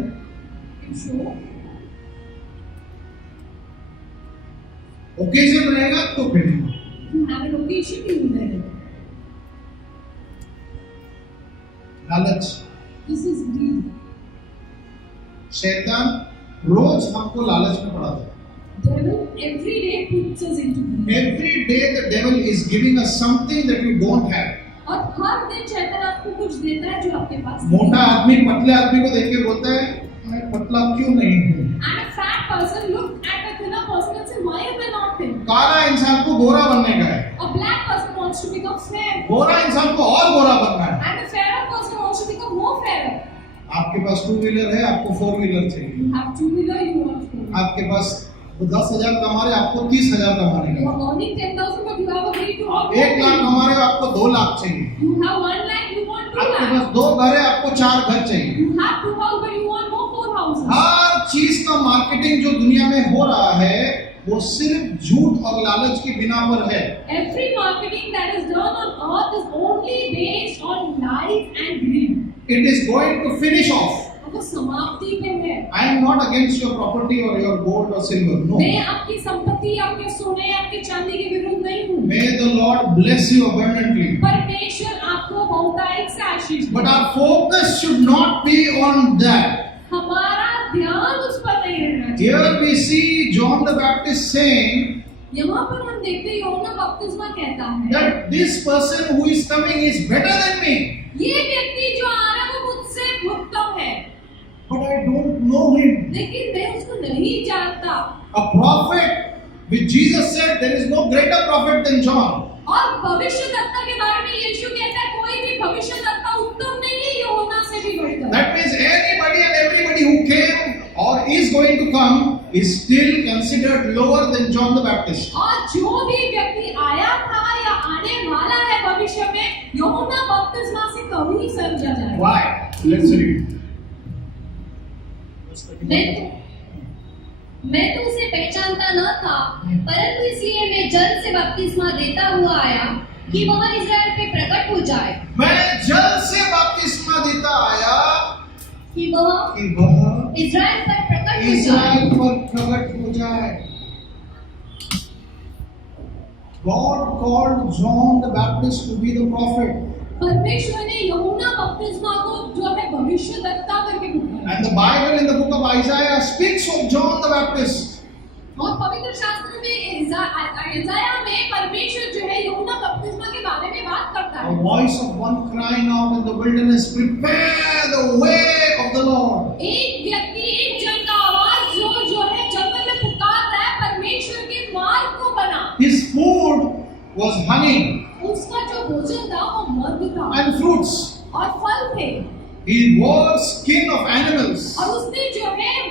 You show. ओकेजन रहेगा तो पहनेगा। If you have an occasion, you will wear it. लालच, This is greed. शैतान रोज हमको लालच में पड़ाता है। Devil every day puts us into greed. Every day the devil is giving us something that we don't have. और हर दिन शैतान आपको कुछ देता है जो आपके पास नहीं मोटा है. आदमी पतले आदमी को देख के बोलता है मैं पतला क्यों नहीं हूँ। And a fat person look at a thinner person and say, why am I not thin? काला इंसान को गोरा बनने का है, A black person wants to become fair. गोरा इंसान को और गोरा बनना है। And a fairer person wants to become more fairer. आपके पास 2 व्हीलर है, आपको 4 व्हीलर चाहिए। You have 2-wheeler, you want 4. आपके पास 10,000 कमा रहे, आपको 30,000 कमाने You का। are earning 10,000, but you have a way to आप earn 1 लाख 1 कमा रहे हो, आपको 2 लाख चाहिए। You have 1 lakh, you want 2 आपके lakh. पास 2 घर है, आपको 4 घर चाहिए। You have 2 houses, but you want more 4 houses. हर चीज का मार्केटिंग जो दुनिया में हो रहा है वो सिर्फ झूठ और लालच की बिना पर है। Every marketing that is done on earth is only based on lies and greed. It is going to finish off. वो समाप्ति पे है. I am not against your property or your gold or silver. No. मैं आपकी संपत्ति, आपके सोने, आपके चांदी के विरुद्ध नहीं हूँ. May the Lord bless you abundantly. परमेश्वर आपको बहुतायत से आशीष दे. But our focus should not be on that. हमारा ध्यान उस पर नहीं रहना चाहिए. Here we see John the Baptist saying यहाँ पर हम देखते हैं यूहन्ना बपतिस्मा कहता है that this person who is coming is better than me. ये व्यक्ति जो आ रहा है वो मुझसे उत्तम है, But I don't know him. लेकिन मैं उसको नहीं जानता. A prophet, which Jesus said there is no greater prophet than John. और भविष्यद्वक्ता के बारे में यीशु कहता है कोई भी भविष्यद्वक्ता उत्तम नहीं है यूहन्ना से भी बढ़कर. That means anybody and everybody who came or is going to come is still considered lower than John the Baptist. और जो भी व्यक्ति आया था या आने वाला है भविष्य में, यूहन्ना बपतिस्मा से कम ही समझा जाएगा. Why? Let's read. मैं तो उसे पहचानता न था, परंतु इसलिए मैं जल से बपतिस्मा देता हुआ आया कि वह इज़राइल पे प्रकट हो जाए. मैं जल से बपतिस्मा देता आया कि वह इज़राइल पर प्रकट हो जाए. इज़राइल पर प्रकट हो जाए. God called John the Baptist to be the prophet. परमेश्वर ने यूहन्ना बपतिस्मा को जो है भविष्यद्वक्ता करके बुलाया. And the Bible in the book of Isaiah speaks of John the Baptist. और पवित्र शास्त्र में इज़ाया में परमेश्वर जो है यूहन्ना बपतिस्मा के बारे में बात करता है. voice of one crying out in the wilderness, prepare the way of the Lord. एक व्यक्ति, एक जन का आवाज जो है जंगल में पुकार रहा है, परमेश्वर के मार्ग को बना। His food was honey उसका जो भोजन था वो मधु था and fruits. और फल थे। He wore skin of animals. और उसने जो है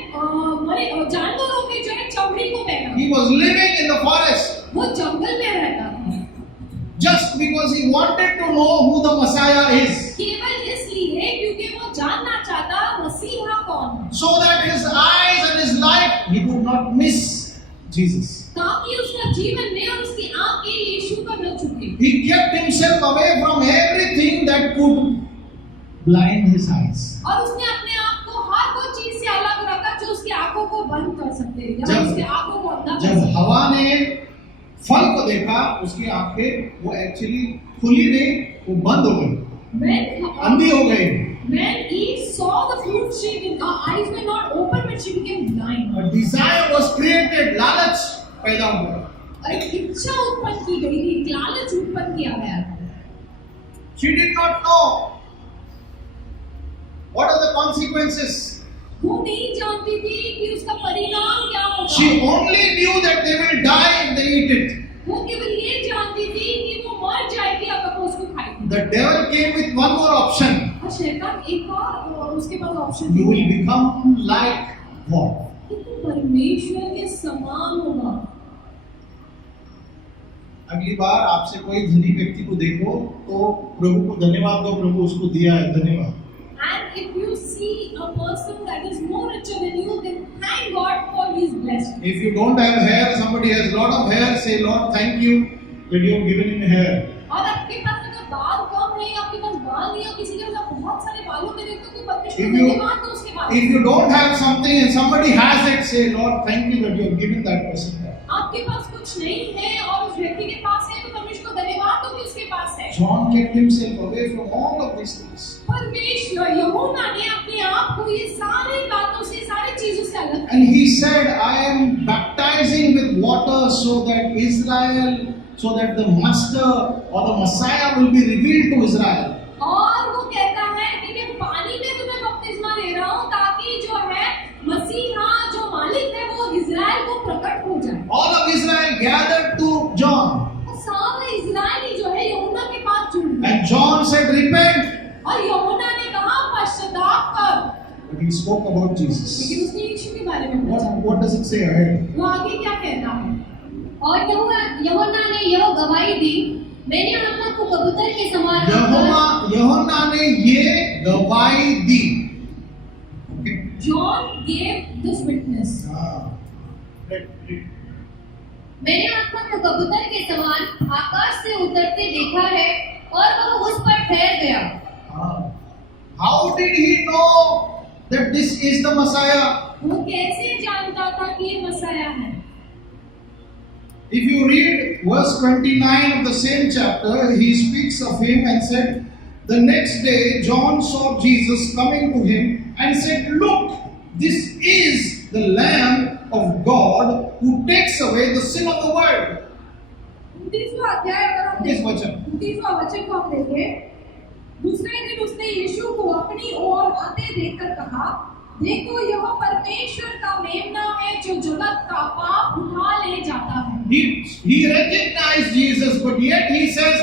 मरे जानवरों के जो है चमड़ी को पहना। He was living in the forest वो जंगल में रहता था just because he wanted to know who the Messiah is, केवल इसलिए क्योंकि वो जानना चाहता मसीहा कौन है, so that his eyes and his life he would not miss Jesus. ताकि उसका जीवन में और उसकी आंखें यीशु पर न झुके। He kept himself away from everything that could blind his eyes. और उसने अपने आप को हर वो चीज से अलग रखा जो उसकी आंखों को बंद कर सकते हैं, या जब- उसकी आंखों को अंधा कर जब सकते हैं। हवा ने फल को देखा, उसकी आंखें वो एक्चुअली खुली नहीं, वो बंद हो गई, अंधी हो गई. When Eve saw the fruit tree, her eyes were not open, but she became blind. A desire was created, लालच पैदा हुआ. और एक इच्छा उत्पन्न की गई थी, एक लालच उत्पन्न किया गया था। She did not know what are the consequences. वो नहीं जानती थी कि उसका परिणाम क्या होगा। She only knew that they will die if they eat it. वो केवल ये जानती थी कि वो मर जाएगी अगर वो उसको खाएगी। The devil came with one more option. और शैतान एक और उसके पास option You will become like God. कि तू परमेश्वर के समान होगा। अगली बार आपसे कोई धनी व्यक्ति को देखो तो प्रभु को धन्यवाद दो, प्रभु उसको दिया है, धन्यवाद. And if you see a person that is more richer than you, then thank God for his blessing. If you don't have hair, somebody has lot of hair, say Lord thank you that you have given him hair. और आपके पास अगर बाल कम है, आपके पास बाल नहीं है, किसी के पास बहुत सारे बालों में देखते हो, तो परमेश्वर को धन्यवाद दो उसके बारे If में। you don't have something and somebody has it, say Lord thank you that you have given that person that. आपके पास कुछ नहीं है और उस व्यक्ति के पास है, तो परमेश्वर को धन्यवाद दो कि उसके पास है। John kept himself away from all of these things. परमेश्वर यूहन्ना ने अपने आप को ये सारी बातों से, सारी चीजों से अलग And he said, I am baptizing with water so that Israel, so that the master or the Messiah will be revealed to Israel. और वो कहता है कि मैं पानी में तुम्हें बपतिस्मा दे रहा हूँ ताकि जो है मसीहा जो मालिक है वो इजराइल को प्रकट हो जाए। All of Israel gathered to John. और सारे इजराइली जो है यूहन्ना के पास जुड़ गए। And John said, repent. और यूहन्ना ने कहा पश्चाताप कर। But he spoke about Jesus. लेकिन उसने यीशु के बारे में पूछा। What does it say ahead? वो आगे क्या कहता है? और यूहन्ना ने यह गवाही दी, मैंने आत्मा को कबूतर के समान यूहन्ना ने ये गवाही दी. John gave this witness. मैंने आत्मा को कबूतर के समान आकाश से उतरते देखा है और वह उस पर ठहर गया। How did he know that this is the Messiah? वो कैसे जानता था कि ये मसीहा है? If you read verse 29 of the same chapter, he speaks of him and said, the next day John saw Jesus coming to him and said, look, this is the Lamb of God who takes away the sin of the world. 29वां अध्याय अगर हम 29वां वचन को हम देखें, दूसरे दिन उसने यीशु को अपनी ओर आते देखकर कहा, देखो यह परमेश्वर का मेमना है जो जगत का पाप उठा ले जाता है। He recognized Jesus, but yet he says,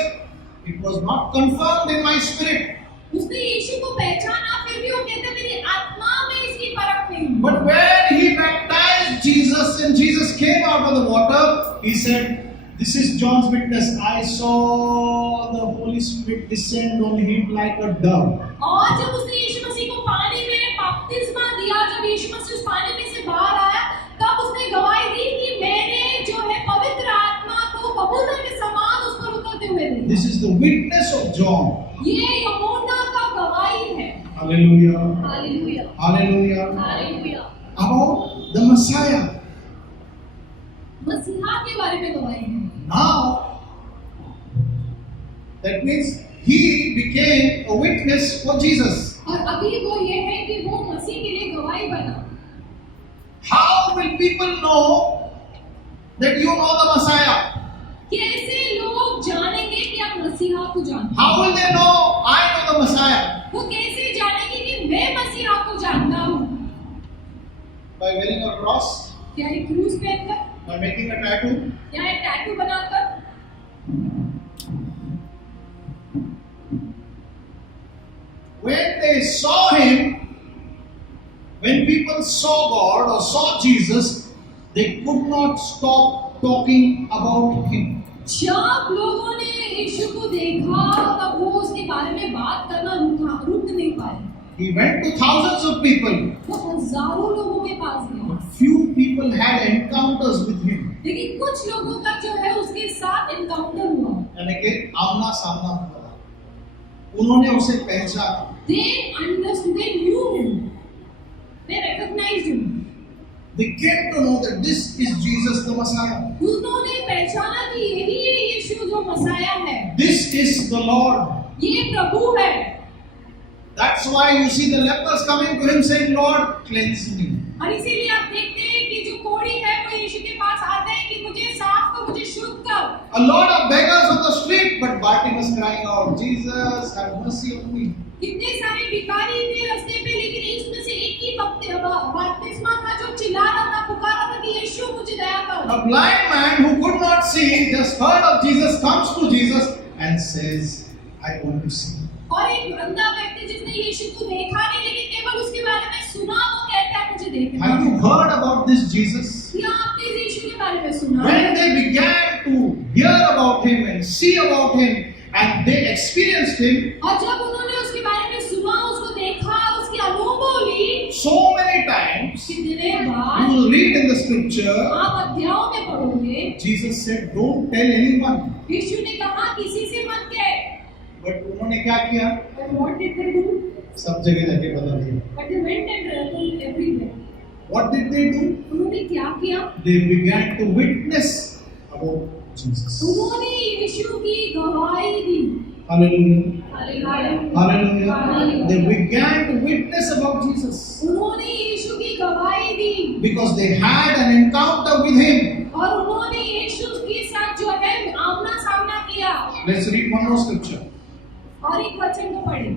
it was not confirmed in my spirit. उसने यीशु को पहचाना, फिर भी वो कहते मेरी आत्मा में इसकी परख नहीं हुई। But when he baptized Jesus and Jesus came out of the water, he said, this is John's witness. I saw the Holy Spirit descend on him like a dove. और जब उसने यीशु मसीह को पानी में बपतिस्मा दिया, जब यीशु मसीह उस पानी में से बाहर आया, तब उसने गवाही दी कि मैंने जो है पवित्र आत्मा को कबूतर के समान उस पर उतरते हुए देखा। This is the witness of John. ये यूहन्ना का गवाही है। Hallelujah. Hallelujah Hallelujah. Hallelujah. About the Messiah. मसीहा के बारे में गवाही है। Now, that means he became a witness for Jesus. और अभी वो ये है कि वो मसीह के लिए गवाही बना। How will people know that you know the Messiah? कैसे लोग जानेंगे कि आप मसीहा को जानता How will they know I know the Messiah? हूँ। वो कैसे जानेगी कि मैं मसीहा को जानता हूँ? By wearing a cross? क्या एक क्रूस पहनकर, By making a tattoo? या एक टैटू बनाकर? When they saw him, when people saw God or saw Jesus, they could not stop talking about him. जब लोगों ने यीशु को देखा तब वो उसके बारे में बात करना रुक नहीं पाए। He went to thousands of people, वो हजारों लोगों के पास गया, but few people had encounters with him. लेकिन कुछ लोगों का जो है उसके साथ एनकाउंटर हुआ। यानी कि आमना सामना हुआ, उन्होंने उसे पहचाना। They understood, they knew him, they recognized him. They came to know that this is Jesus the Messiah. उन्होंने पहचाना कि यही है यीशु जो मसाया है, This is the Lord. ये प्रभु है। That's why you see the lepers coming to him saying, Lord, cleanse me. और इसीलिए आप देखते हैं कि जो कोढ़ी है वो यीशु के पास आते हैं कि मुझे साफ कर, मुझे शुद्ध कर। A lot of beggars on the street, but Bartimaeus crying out, Jesus, have mercy on me. कितने सारे भिखारी थे रास्ते पे, लेकिन इसमें से एक ही बपतिस्मा था जो चिल्ला रहा था, पुकार रहा था कि यीशु मुझे दया कर। A blind man who could not see, just heard of Jesus, comes to Jesus and says, I want to see. और एक अंधा व्यक्ति जिसने यीशु को देखा नहीं लेकिन केवल उसके बारे में सुना, वो कहता है मुझे देखना। Have you heard about this Jesus? क्या आपने इस यीशु के बारे में सुना? When they began to hear about him and see about him and they experienced him, और जब उन्होंने उसके बारे में सुना, उसको देखा, उसकी अनुभव ली, so many times, कितने you bar will read in the scripture, आप अध्यायों में पढ़ोगे, Jesus said, don't tell anyone. यीशु ने कहा किसी से मत कहे। But उन्होंने क्या किया? But what did they do? सब जगह जाके बता दिया। But they went and told everywhere. What did they do? उन्होंने क्या किया? They began to witness about Jesus. उन्होंने यीशु की गवाही दी। Hallelujah. Hallelujah. Hallelujah. They began to witness about Jesus उन्होंने यीशु की गवाही दी because they had an encounter with him. और उन्होंने यीशु के साथ जो है आमना सामना किया। Let's read one more scripture. और एक वचन को पढ़ें,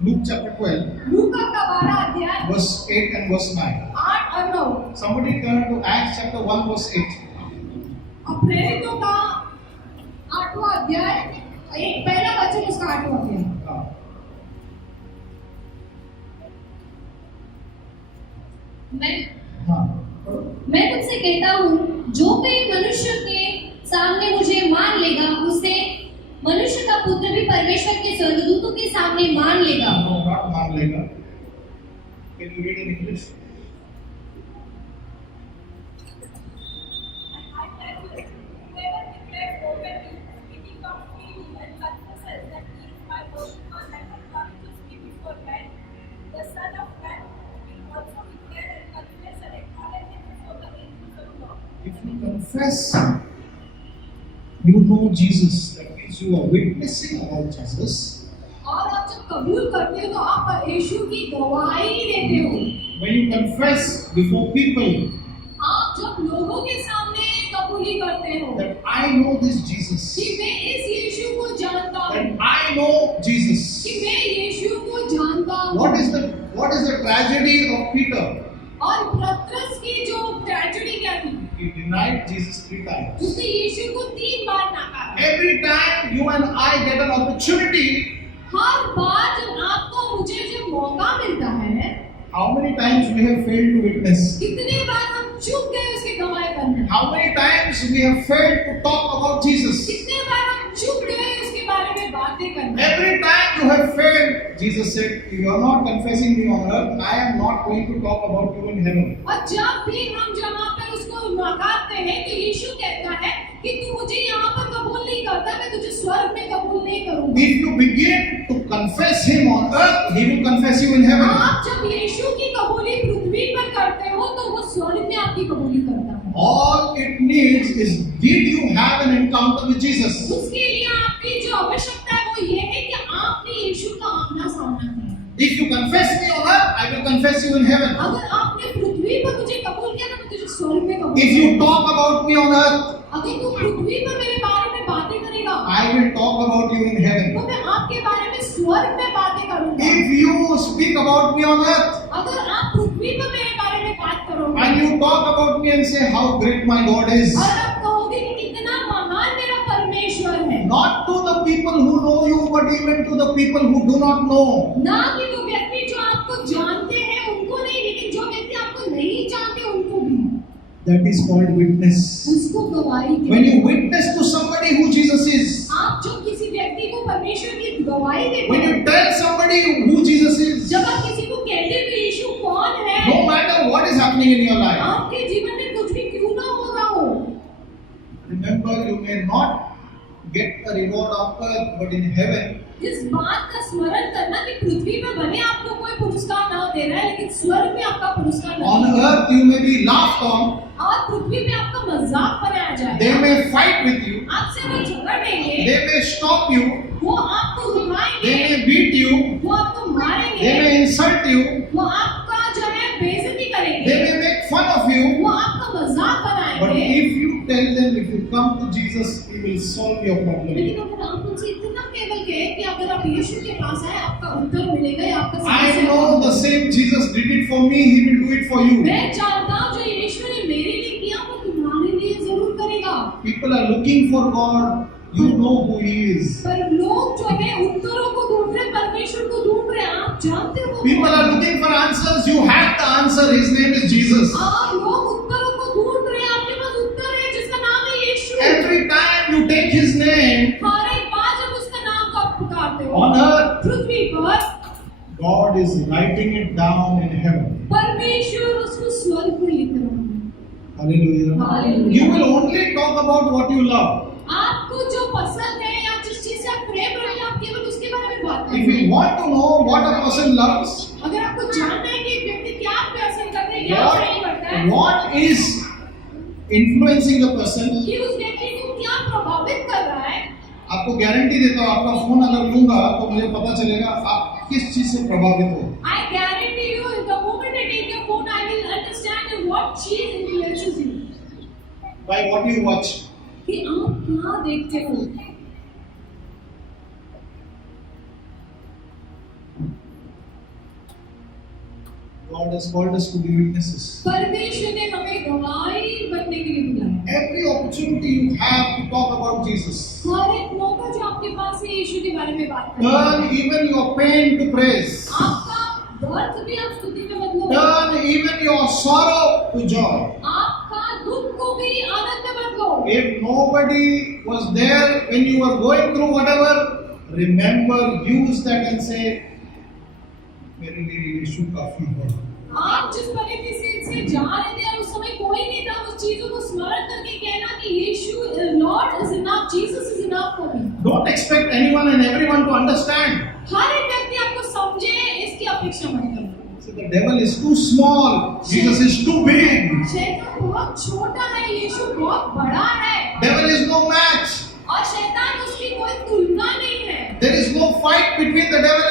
Luke chapter 12, लूका का 12 अध्याय verse 8 and verse 9. 8 और 9। Somebody turn to Acts chapter 1, verse 8. अब प्रेरितों का 8वां अध्याय, एक पहला वचन उसका 8वां अध्याय। मैं तुमसे कहता हूँ, जो कोई मनुष्य के सामने मुझे मान लेगा, उसे मनुष्य का पुत्र भी परमेश्वर के स्वर्गदूतों के सामने मान लेगा। No, not मान लेगा. Can you read in English? If you confess, you know Jesus. That means you are witnessing about Jesus. और आप जब कबूल करते हो तो आप यीशु की गवाही देते हो। When you confess before people आप जब लोगों के सामने कबूली करते हो that I know this Jesus, कि मैं इस यीशु को जानता हूँ, that I know Jesus. कि मैं यीशु को जानता हूँ। What is the tragedy of Peter? और पतरस की जो ट्रेजेडी क्या थी? He denied Jesus 3 times. उसने यीशु को 3 बार नकारा। Every time you and I get an opportunity, हर बार जब आपको मुझे जब मौका मिलता है, how many times we have failed to witness? कितने बार हम चूक गए उसकी गवाही करने? How many times we have failed to talk about Jesus? कितने बार हम चूक गए उसके बारे में बातें करने? Every time you have failed, Jesus said, if you are not confessing me on earth, I am not going to talk about you in heaven. और जब भी हम जहाँ पर उसको नकारते हैं तो यीशु कहता है कि तू मुझे यहाँ पर कबूल नहीं करता, मैं तुझे स्वर्ग में कबूल नहीं करूँगा। If you begin to confess him on earth, he will confess you in heaven. आप जब यीशु की कबूली पृथ्वी पर करते हो तो वो स्वर्ग में आपकी कबूली करता है। All it needs is, did you have an encounter with Jesus? उसके लिए आपकी जो आवश्यकता है वो ये है कि आपने यीशु का आमना सामना किया। If you confess me on earth, I will confess you in heaven. अगर आपने पृथ्वी पर मुझे कबूल किया तो मैं तुझे स्वर्ग में कबूल If you करूँगा। talk about me on earth, अगर तू पृथ्वी पर मेरे बारे में बातें करेगा, I will talk about you in heaven. तो मैं आपके बारे में स्वर्ग में बातें करूंगा। If you speak about me on earth, अगर आप पृथ्वी पर मेरे बारे में बात करोगे and you talk about me and say how great my God is, और आप कहोगे कि कितना महान मेरा परमेश्वर है, not to the people who know you, but even to the people who do not know, ना कि वो व्यक्ति जो आपको जानते हैं उनको नहीं, लेकिन जो व्यक्ति आपको नहीं जानते उनको भी, that is called witness. उसको गवाही When देते you witness to somebody who Jesus is, आप जो किसी व्यक्ति को परमेश्वर की गवाही देते when हैं, you tell somebody who Jesus is, जब आप किसी को कहते हैं कि यीशु कौन है, no matter what is happening in your life, आपके जीवन में कुछ भी क्यों ना हो रहा हो, remember you may not get a reward of earth, but in heaven इस बात का स्मरण करना कि पृथ्वी पे भले आपको कोई पुरस्कार ना दे रहा है, लेकिन स्वर्ग में आपका पुरस्कार on नहीं है। earth you may be laughed on, और पृथ्वी पे आपका मजाक बनाया they जाएगा, may fight with you, आपसे वो झगड़ेंगे, they may stop you, वो आपको they रुलाएंगे, may beat you, वो आपको they मारेंगे, may insult you, वो आपका जो है बेइज्जती they करेंगे, may make fun of you, वो आपका मजाक but बनाएंगे। if you tell them, if you come to Jesus, He will solve your problem. लेकिन अगर आप उनसे इतना केवल कहे कि अगर आप यीशु के पास आए आपका उत्तर मिलेगा या आपका I समस्या know the same Jesus did it for me, He will do it for you. मैं जानता हूँ जो यीशु ने मेरे लिए किया वो तुम्हारे लिए जरूर करेगा। People are looking for God, you know who He is. पर लोग जो है उत्तरों को ढूंढ रहे, परमेश्वर को ढूंढ रहे, आप जानते हो People are looking for answers, you have the answer, His name is Jesus. आप लोग उत्तरों को ढूंढ रहे, आपके पास उत्तर है जिसका नाम है यीशु। Every time you take His name हर एक बार जब उसका नाम को आप पुकारते हो on earth, पृथ्वी पर, God is writing it down in heaven. परमेश्वर उसको स्वर्ग में लिख रहा है। Hallelujah. Hallelujah. You will only talk about what you love. आपको जो पसंद है या जिस चीज से आप प्रेम रखते हैं आप केवल उसके बारे में बात If करें। you want to know what a person loves, अगर आपको जानना है कि एक व्यक्ति क्या पसंद करता है क्या नहीं करता है, what is influencing the person, कि उस व्यक्ति को क्या प्रभावित कर रहा है, आपको गारंटी देता हूँ, आपका फोन अगर लूंगा तो मुझे पता चलेगा आप किस चीज से प्रभावित हो. I guarantee you the moment I take your phone I will understand what cheese influences you. By what you watch. कि आप क्या देखते हो। God has called us to be witnesses. परमेश्वर ने हमें गवाही बनने के लिए बुलाया। Every opportunity you have to talk about Jesus. हर एक मौका जो आपके पास है यीशु के बारे में बात करें। Turn even your pain to praise. आपका दर्द भी आप स्तुति में बदलो। Turn even your sorrow to joy. आपका दुख को भी आनंद में बदलो। If nobody was there when you were going through whatever, remember, use that and say, मेरे लिए यीशु काफी है. आप जिस परिस्थिति से जा रहे थे और उस समय कोई नहीं था, उस चीजों को स्मरण करके कहना कि Yeshu lord is enough, Jesus is enough for me. Don't expect anyone and everyone to understand. हर एक व्यक्ति आपको समझे इसकी अपेक्षा मत करो। So the devil is too small, Jesus is too big. शैतान बहुत छोटा है, यीशु बहुत बड़ा है Devil is no match. और शैतान उसकी कोई तुलना नहीं है। There is no fight between the devil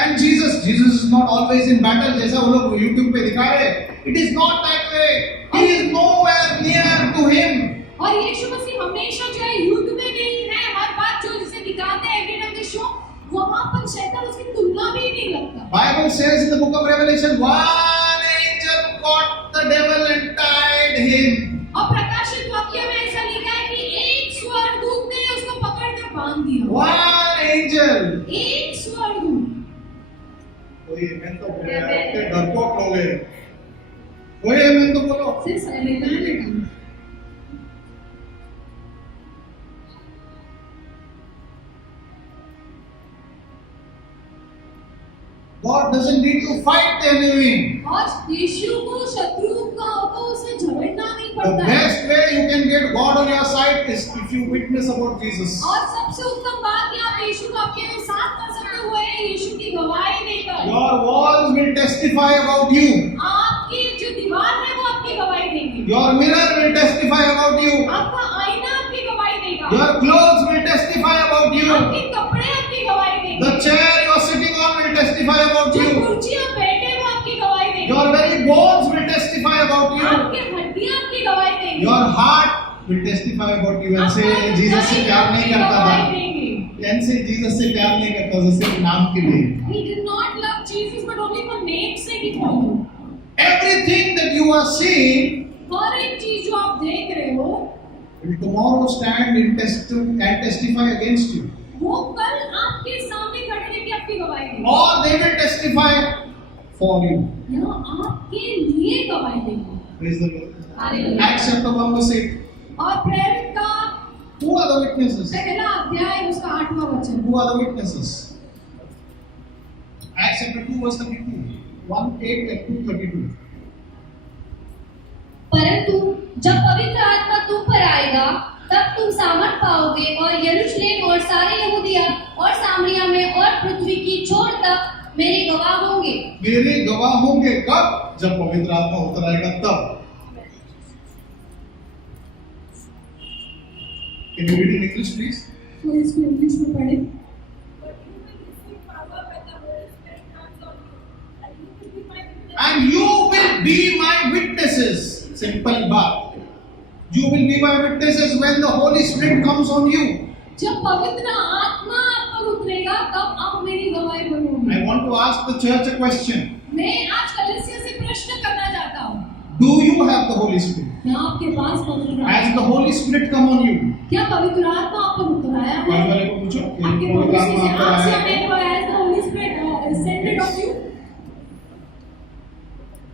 and Jesus. Jesus is not always in battle. जैसा वो लोग YouTube पे दिखा रहे हैं. It is not that way. He is nowhere near to him. और यीशु मसीह हमेशा जो है युद्ध में नहीं है, हर बात जो जिसे दिखाते हैं एवरी टाइम के शो, वहां पर शैतान उसकी तुलना भी नहीं लगता। Bible says in the book of Revelation, one angel caught the devil and tied him. और प्रकाशित वाक्य में ऐसा लिखा है कि एक स्वर्गदूत ने उसको पकड़कर बांध दिया। One angel. एक स्वर्गदूत। कोई मैं तो बोल रहा है, इतने डरपोक लोग हैं. कोई मैं तो बोलो. सिर्फ सहना लगा। God doesn't need to fight the enemy. और यीशु को शत्रु का तो उसे झगड़ना नहीं The पड़ता है। best way you can get God on your side is if you witness about Jesus. और सबसे उत्तम बात कि आप यीशु को आपके साथ कर सकते हुए यीशु की गवाही देकर। Your walls will testify about you. आपकी जो दीवार है वो आपकी गवाही देगी। Your mirror will testify about you. आपका आईना आपकी गवाही देगा। Your clothes will testify about you. आपके कपड़े आपकी गवाही देंगे। The chair you are sitting on will testify about जो you. कुर्सी आप बैठे वो आपकी गवाही देंगे। Your very bones will testify about you. आपके हड्डियां आपकी गवाही देंगी। Your heart will testify about you and आपका say जीसस से प्यार नहीं करता गवाही था, देंगे। and say जीसस से प्यार नहीं करता था सिर्फ नाम के लिए। He did not love Jesus, but only for name's sake he followed. Everything that you are seeing हर एक चीज जो आप देख रहे हो, will tomorrow stand in and testify against you, वो कल आपके सामने खड़े रहकर आपकी गवाही देंगे, or they will testify for you. या आपके लिए गवाही देंगे। Praise the Lord. Hallelujah. Acts chapter 1 verse 8. और प्रेरित का Who are the witnesses? पहला अध्याय उसका 8वां वचन। Who are the witnesses? Acts chapter 2 verse 32. 1:8 and 2:32. परंतु जब पवित्र आत्मा तुम पर आएगा तब तुम सामर्थ पाओगे और यरूशलेम और सारे यहूदिया और सामरिया में और पृथ्वी की छोर तक मेरे गवाह होंगे। मेरे गवाह होंगे कब? जब पवित्र आत्मा उतर आएगा तब। Can you read in English please? तो इसको इंग्लिश में पढ़े। And you will be my witnesses. Simple बात. You will be my witnesses when the Holy Spirit comes on you. जब पवित्र आत्मा आप पर उतरेगा तब आप मेरी गवाही बनोगे। I want to ask the church a question. मैं आज कलीसिया से प्रश्न करना चाहता हूँ, Do you have the Holy Spirit? क्या आपके पास पवित्र आत्मा? Has the Holy Spirit come on you? क्या पवित्र आत्मा आप पर उतर आया कोई है? वाले को पूछो कि आपके पवित्र पड़ोसी आत्मा से आप पर आपसे आया है? मेरे को as the Holy Spirit descended on you?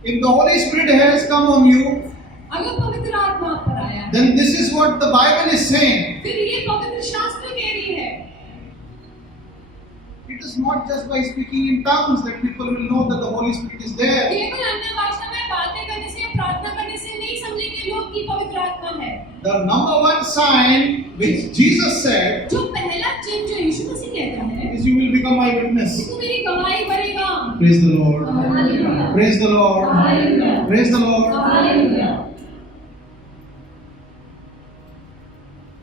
If the Holy Spirit has come on you, अगर पवित्र आत्मा आप पर आया है, then this is what the Bible is saying. फिर ये पवित्र शास्त्र कह रही है, It is not just by speaking in tongues that people will know that the Holy Spirit is there. केवल अन्य भाषा में बातें करने से या प्रार्थना करने से नहीं समझेंगे लोग कि पवित्र आत्मा है। The number one sign which Jesus said जो पहला चिन्ह जो यीशु मसीह कहता है, is you will become my witness. तू मेरी गवाही बनेगा। Praise the Lord. Hallelujah. Praise the Lord. Hallelujah. Praise the Lord. Hallelujah.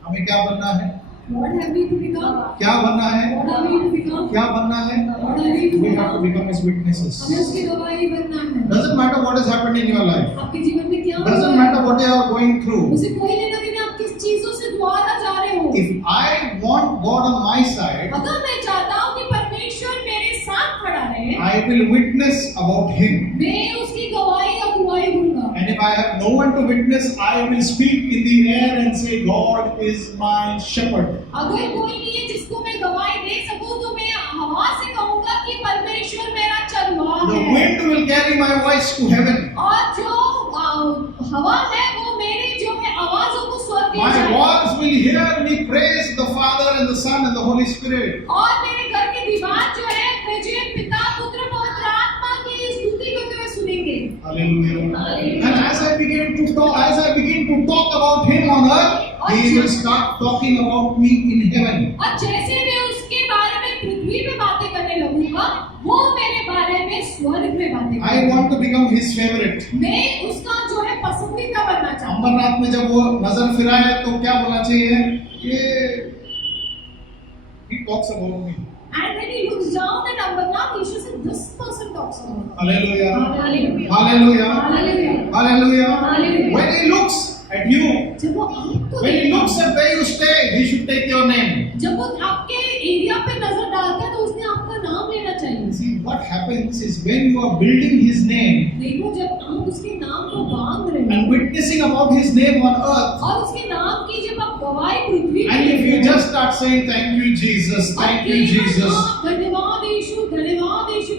हमें क्या बनना है? What have we to become? क्या बनना है? What are we to become? क्या बनना है? What are we to We have to become? become His witnesses. हमें उसकी गवाही बनना है। Doesn't matter what has happened in your life. आपके जीवन में क्या हो Doesn't रहा है? matter what you are going through. उसे कोई लेना देना आप किस चीजों से द्वारा जा रहे हो। If I want God on my side, अगर मैं चाहता हूँ कि परमेश्वर मेरे साथ खड़ा रहे, I will witness about Him. मैं उसकी गवाही अगुवाई दूंगा। And if I have no one to witness, I will speak in the air and say, God is my shepherd. अगर कोई नहीं है जिसको मैं गवाही दे सकूं तो मैं हवा से कहूंगा कि परमेश्वर मेरा चरवाहा The है। wind will carry my voice to heaven. और जो हवा है वो मेरे जो है आवाजों को स्वर्ग ले My जाएगा। walls will hear me praise the Father and the Son and the Holy Spirit. और मेरे घर की दीवार जो है मुझे पिता पुत्र पवित्र आत्मा की स्तुति करते हुए सुनेंगे। Hallelujah. Hallelujah. And as I begin to talk about Him on earth, He will start talking about me in heaven. और जैसे मैं उसके बारे में पृथ्वी पे बातें करने लगूंगा, वो मेरे बारे में स्वर्ग में बातें I करेगा। want to become His favorite. मैं उसका जो है पसंदीदा बनना चाहता हूँ। अमरनाथ में जब वो नजर फिराए तो क्या बोलना चाहिए? ये He talks about me. And when he looks down at Amarnath, Yeshua said, "This person talks about me." Hallelujah. Hallelujah. Hallelujah. Hallelujah. Hallelujah. Hallelujah. When He looks at you, जब वो आपको when He देखता looks at where you stay, He should take your name. जब वो आपके area पे नजर डालता है तो उसने आपका नाम लेना चाहिए। See, what happens is when you are building His name देखो जब आप उसके नाम को बांध रहे and हो witnessing about His name on earth, और उसके नाम की जब आप गवाही पृथ्वी पे and if you देते हो, just start saying, "Thank you, Jesus, और thank you, केवल Jesus," आप धन्यवाद यीशु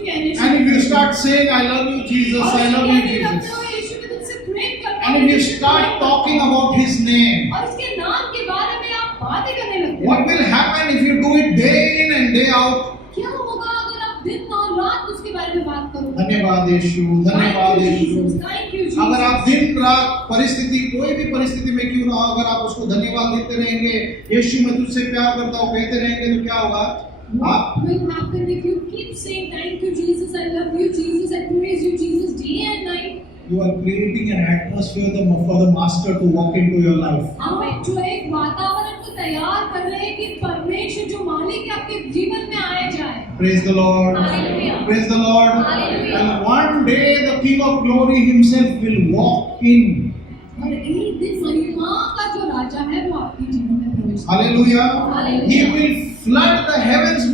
कहने से, and if you start saying, "I love you, Jesus, और I love you, कहने लगते Jesus," हो, यीशु मैं तुमसे प्रेम करता and हूँ, if you Yeshu start Prem talking करता हूँ, about His name, और उसके नाम के बारे में आप बातें करने लगते हो, what will happen if you do it day in and day out? क्या होगा अगर आप दिन और रात उसके बारे में बात करोगे? धन्यवाद यीशु, धन्यवाद यीशु। Thank you, Jesus. अगर आप दिन रात परिस्थिति कोई भी परिस्थिति में क्यों ना हो, अगर आप उसको धन्यवाद देते रहेंगे, यीशु मैं तुझसे प्यार करता हूँ कहते रहेंगे तो क्या होगा? आप What will happen if you keep saying thank you Jesus, I love you Jesus, I praise you Jesus day and night? you are creating an atmosphere for the master to walk into your life. आप जो एक वातावरण को तैयार कर रहे हैं कि परमेश्वर जो मालिक है आपके जीवन में आए जाए। Praise the Lord. Hallelujah. Praise the Lord. Hallelujah. And one day the King of Glory Himself will walk in. और एक दिन महिमा का जो राजा है वो आपके जीवन में प्रवेश करेगा। Hallelujah. Hallelujah. He will flood the heavens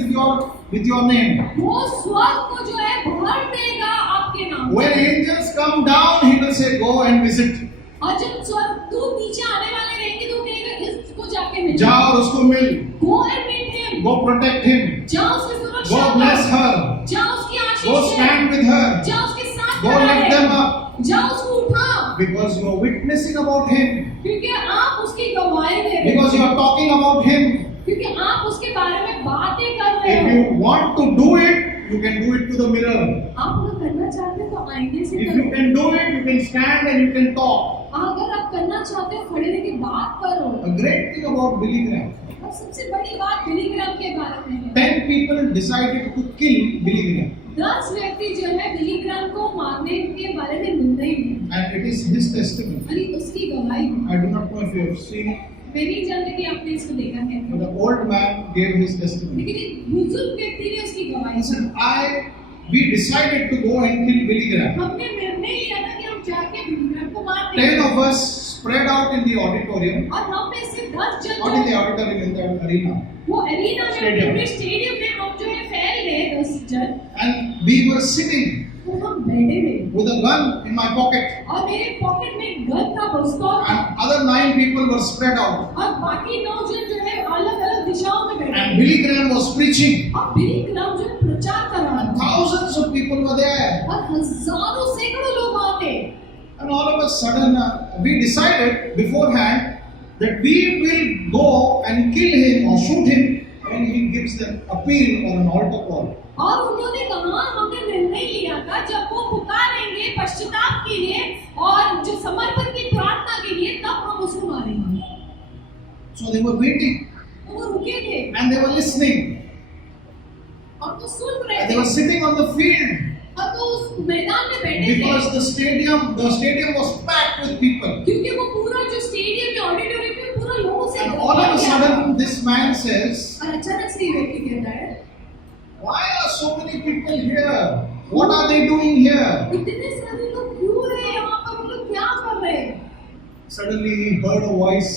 with your name. वो स्वर्ग को जो है भर देगा आपके नाम When से। angels come down, he will say, go and visit. और जब स्वर्ग तू नीचे आने वाले रहेंगे तो कहेगा इसको जाके मिल जा और उसको मिल. Go and meet him, Go protect him. जा उसकी सुरक्षा Go कर, bless her. जा उसकी आशीष Go they, stand with her. जा उसके साथ Go खड़ा lift रहे, them up. जा उसको उठा, Because you are witnessing about him. क्योंकि आप उसकी गवाही दे रहे Because you हो, are talking about him. क्योंकि आप उसके बारे में बातें कर रहे If हो। you want to do it, you can do it to the mirror. आप अगर करना चाहते हो तो आईने से If you करो। can do it, you can stand and you can talk. अगर आप करना चाहते हो खड़े रह के बात करो। A great thing about Billy Graham. और सबसे बड़ी बात बिली ग्राम के बारे में है। 10 people decided to kill Billy Graham. 10 व्यक्ति जो है बिली ग्राम को मारने के बारे में निर्णय लिए And it is his testimony. और उसकी गवाही है। I do not know if you have seen it, मैं नहीं जानती कि आपने इसको देखा है, but the old man gave his testimony. लेकिन एक बुजुर्ग व्यक्ति ने उसकी गवाही He the. said, we decided to go and kill Billy Graham. हमने निर्णय लिया था कि हम जाके बिली ग्राम को मार 10 देंगे of us spread out in the auditorium, और हम में से 10 जन not in the जो auditorium, in the arena. वो एरिना में Stadium. पूरे स्टेडियम में हम जो है फैल गए 10 जन And we were sitting और हम बैठे थे with a gun in my pocket. और मेरे पॉकेट में गन का पिस्तौल था And other 9 people were spread out. और बाकी 9 जन जो है अलग-अलग दिशाओं में बैठे And थे Billy Graham was preaching. और बिली ग्राम जो है प्रचार कर रहा And था thousands of people were there. और हजारों सैकड़ों लोग वहाँ थे And all of a sudden, we decided beforehand that we will go and kill him or shoot him when he gives an appeal or an altar call. और उन्होंने कहा हमने निर्णय लिया था जब वो पुकारेंगे पश्चाताप के लिए और जो समर्पण की प्रार्थना के लिए तब हम उसको मारेंगे। So they were waiting तो वो रुके थे and they were listening. और तो सुन रहे And they थे were sitting on the field और तो उस मैदान में बैठे because थे the stadium was packed with people. क्योंकि वो पूरा जो स्टेडियम में ऑडिटोरियम में पूरा लोगों से And all of a भर गया था। sudden, this man says, और अचानक से ये व्यक्ति कहता है why are so many people here? What are they doing here? इतने सारे लोग क्यों हैं यहाँ पर, वो लोग क्या कर रहे हैं? Suddenly he heard a voice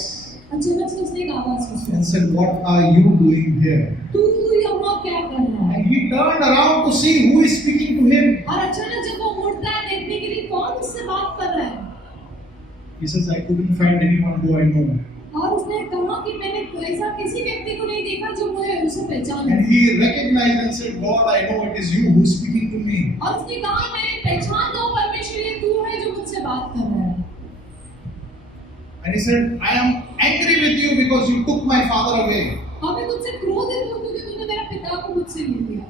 अचानक से उसने एक आवाज सुनी and said, what are you doing here? तू यहाँ क्या कर रहा है? And he turned around to see who is speaking to him. और अचानक जब वो मुड़ता है देखने के लिए कौन उससे बात कर रहा है He says, I couldn't find anyone who I know. और उसने कहा कि मैंने ऐसा किसी व्यक्ति को नहीं देखा जो मुझे उसे पहचान And he recognized and said, God, I know it is you who is speaking to me. और उसने कहा मैंने पहचान दो परमेश्वर ये तू है जो मुझसे बात कर रहा है And he said, I am angry with you because you took my father away. और मैं तुझसे क्रोधित हूँ क्योंकि तूने मेरा पिता को मुझसे ले लिया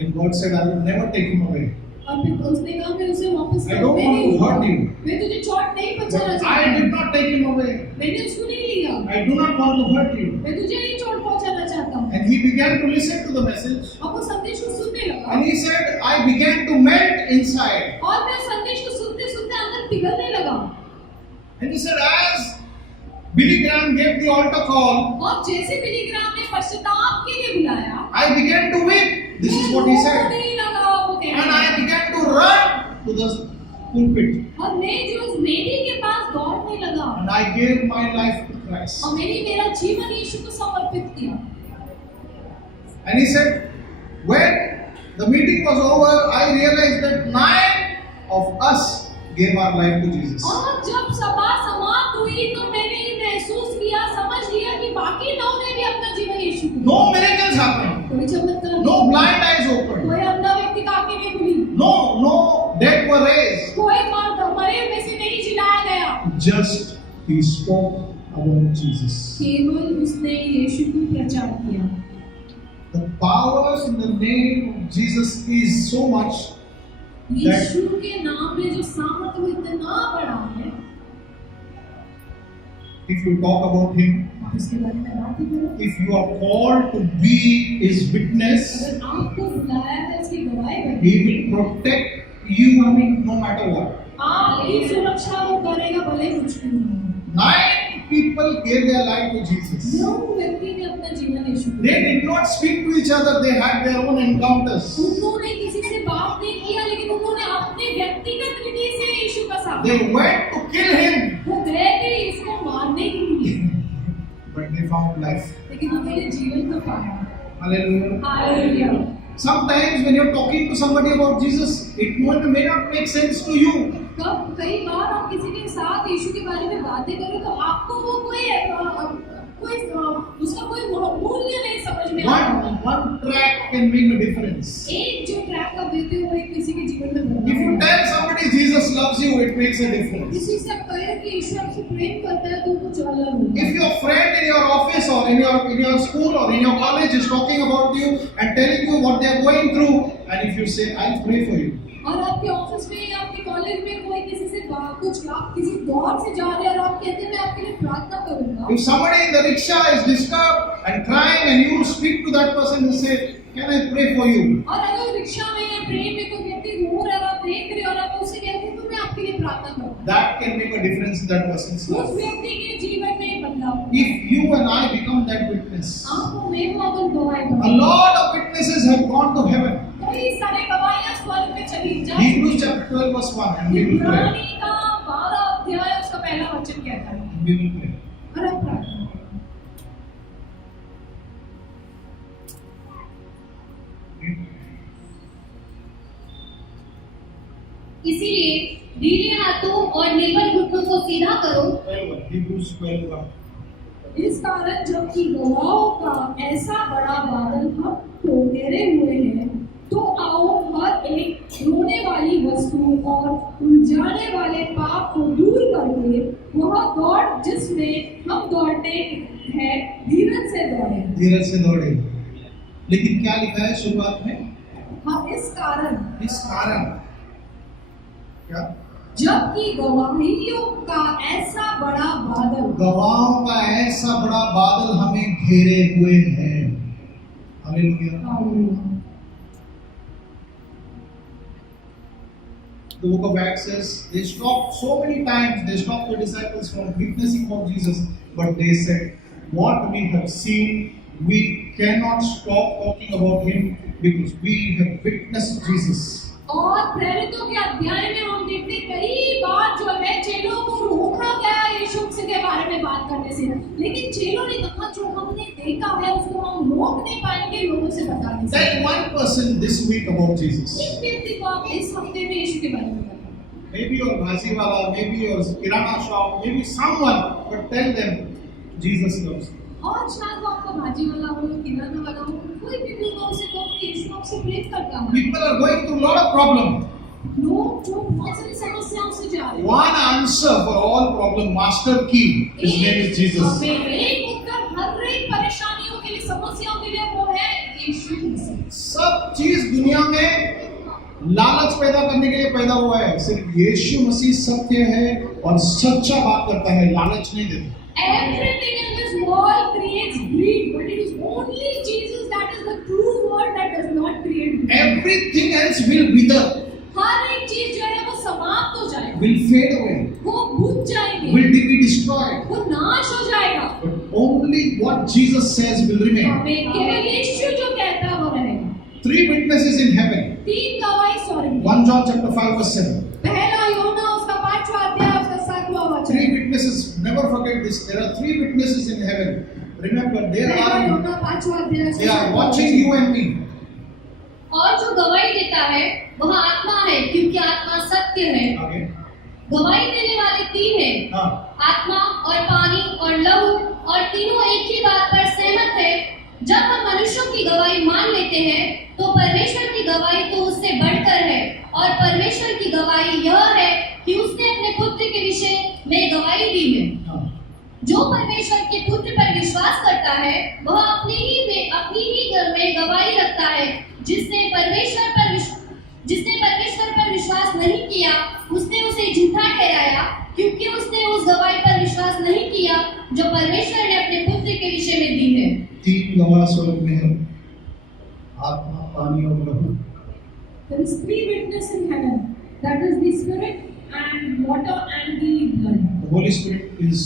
And God said, I will never take him away. और फिर उसने कहा मैं उसे वापस I don't want to hurt you. मैं तुझे चोट नहीं पहुंचाना But चाहता I did not take him away. मैंने उसको नहीं लिया I do not want to hurt you. मैं तुझे नहीं चोट पहुंचाना चाहता हूँ And he began to listen to the message. और वो संदेश को सुनने लगा And he said, I began to melt inside. और मैं संदेश को सुनते सुनते अंदर पिघलने लगा And he said, as Billy Graham gave the altar call, और जैसे बिली ग्राम ने पश्चाताप के लिए बुलाया I began to weep. This is what he said. नहीं लगा वो कहने And I began to run to the pulpit. और मैं जो उस मेरी के पास दौड़ने लगा And I gave my life to Christ. और मैंने मेरा जीवन यीशु को समर्पित किया And he said, when the meeting was over, I realized that 9 of us gave our life to Jesus. और जब सभा समाप्त हुई तो मैंने ये महसूस किया समझ लिया कि बाकी 9 ने भी अपना जीवन यीशु को No miracles happened. कोई चमत्कार No blind eyes opened. कोई अंधा व्यक्ति का आंखें नहीं खुली No dead were raised. कोई मरे में से नहीं जिलाया गया Just he spoke about Jesus. केवल उसने यीशु को प्रचार किया The power in the name of Jesus is so much यीशु के नाम में जो सामर्थ वो इतना बड़ा है if you talk about him, आप इसके बारे में बात ही करो if you are called to be his witness, अगर आपको बुलाया है इसकी गवाही बने he will protect you no matter what. आपकी सुरक्षा वो करेगा भले कुछ भी हो 9 people gave their life to Jesus. 9 व्यक्ति ने अपना जीवन यीशु को They did not speak to each other, they had their own encounters. उन्होंने किसी से बात नहीं किया लेकिन उन्होंने अपने व्यक्तिगत विधि से यीशु का साथ They went to kill him. वो गए थे इसको मारने के लिए they found life. लेकिन उन्होंने जीवन को पाया। Hallelujah. Hallelujah. Sometimes when you're talking to somebody about Jesus, it may not make sense to you. कई बार आप किसी के साथ यीशु के बारे में बातें करो तो आपको वो उसका कोई मूल्य नहीं समझ में आता। One track can make a difference. एक जो ट्रैक का देते हुए किसी के जीवन में If you tell somebody Jesus loves you, it makes a difference. किसी से आप कहें कि यीशु आपसे प्रेम करता है तो कुछ अलग होगा। If your friend in your office or in your school or in your college is talking about you and telling you what they are going through, and if you say, I'll pray for you. और आपके office में या आपके college में कोई किसी से कुछ आप किसी दौर से जा रहे हैं और आप कहते हैं मैं आपके लिए प्रार्थना करूंगा। If somebody in the rickshaw is disturbed and crying and you speak to that person and say, can I pray for you? और अगर रिक्शा में या ट्रेन में कोई व्यक्ति रो रहा है और आप देख रहे हो और आप उससे कहते हैं तो मैं आपके लिए प्रार्थना करूंगा। That can make a difference in that person's उस life. व्यक्ति के जीवन में बदलाव। If you and I become that witness, आपको मैं अगर गवाही a lot of witnesses have gone to heaven. कई सारे गवाहियां स्वर्ग में चली जाएं। Hebrews chapter 12 verse 1 and we will pray. इब्रानी का 12 अध्याय उसका पहला वचन कहता है। We will pray. और हम प्रार्थना करेंगे। इसीलिए ढीले हाथों और निर्बल घुटनों को सीधा करो। Hebrews 12:1. इस कारण जबकि गवाहों का ऐसा बड़ा बादल हम को घेरे हुए हैं तो आओ हर एक रोने वाली वस्तु और उलझाने वाले पाप को दूर करके वह दौड़ जिसमें हम दौड़ते हैं धीरज से दौड़े। धीरज से दौड़े। लेकिन क्या लिखा है शुरुआत में? हाँ, इस कारण क्या? जबकि गवाहियों का ऐसा बड़ा बादल, गवाहों का ऐसा बड़ा बादल हमें घेरे हुए हैं। Hallelujah. The book of Acts says they stopped so many times. They stopped the disciples from witnessing for Jesus, but they said, "What we have seen, we cannot stop talking about Him because we have witnessed Jesus." और प्रेरितों के अध्याय में हम देखते कई बार जो है चेलों को रोका गया यीशु के बारे में बात करने से, लेकिन चेलों ने कहा जो हमने देखा है उसको हम रोक नहीं पाएंगे लोगों से बताने से। Tell one person this week about Jesus. एक व्यक्ति को आप इस हफ्ते में यीशु के बारे में बताएं। Maybe your bhaji wala, maybe your kirana shop, maybe someone, but tell them Jesus loves you. और शायद वो आपका भाजी वाला हो, किराना वाला हो, कोई भी लोगों से तो यीशु आपसे प्रेम करता है। People are going through a lot of problems. लोग जो बहुत सारी समस्याओं से जा रहे हैं। One answer for all problem, master key. His name is Jesus. एक उत्तर हर एक परेशानियों के लिए, समस्याओं के लिए वो है यीशु मसीह। सब चीज दुनिया में लालच पैदा करने के लिए पैदा हुआ है। सिर्फ यीशु मसीह सत्य है और सच्चा बात करता है, लालच नहीं देता। Everything in this world creates greed, but it is only Jesus that is the true word that does not create greed. Everything else will wither. हर एक चीज जो है वो समाप्त हो जाएगा, Will fade away. वो बुझ जाएंगे, Will be destroyed. वो नाश हो जाएगा। But only what Jesus says will remain. हमें केवल यीशु जो कहता है वो रहेगा। 3 witnesses in heaven. 3 गवाही स्वर्ग में। 1 John chapter 5 verse 7. पहला यूहन्ना उसका 5वां अध्याय उसका 7वां वचन। 3 witnesses. Never forget this. There are 3 witnesses in heaven. Remember, पहला यूहन्ना 5वां अध्याय they are watching you and me. और जो गवाही देता है वह आत्मा है, क्योंकि आत्मा सत्य है। Okay. गवाही देने वाले 3 हैं, हाँ. आत्मा और पानी और लहू, और तीनों एक ही बात पर सहमत है। जब हम मनुष्यों की गवाही मान लेते हैं तो परमेश्वर की गवाही तो उससे बढ़कर है, और परमेश्वर की गवाही यह है कि उसने अपने पुत्र के विषय में गवाही दी है। हाँ. जो परमेश्वर के पुत्र पर विश्वास करता है वह अपनी ही घर में गवाही रखता है। जिसने परमेश्वर पर विश्वास नहीं किया उसने उसे झूठा ठहराया, क्योंकि उसने उस गवाही पर विश्वास नहीं किया जो परमेश्वर ने अपने पुत्र के विषय में दी है। 3 गवाह स्वर्ग में है, आत्मा, पानी और लहू। There is 3 witnesses in heaven. That is the spirit and water and the blood. The Holy Spirit is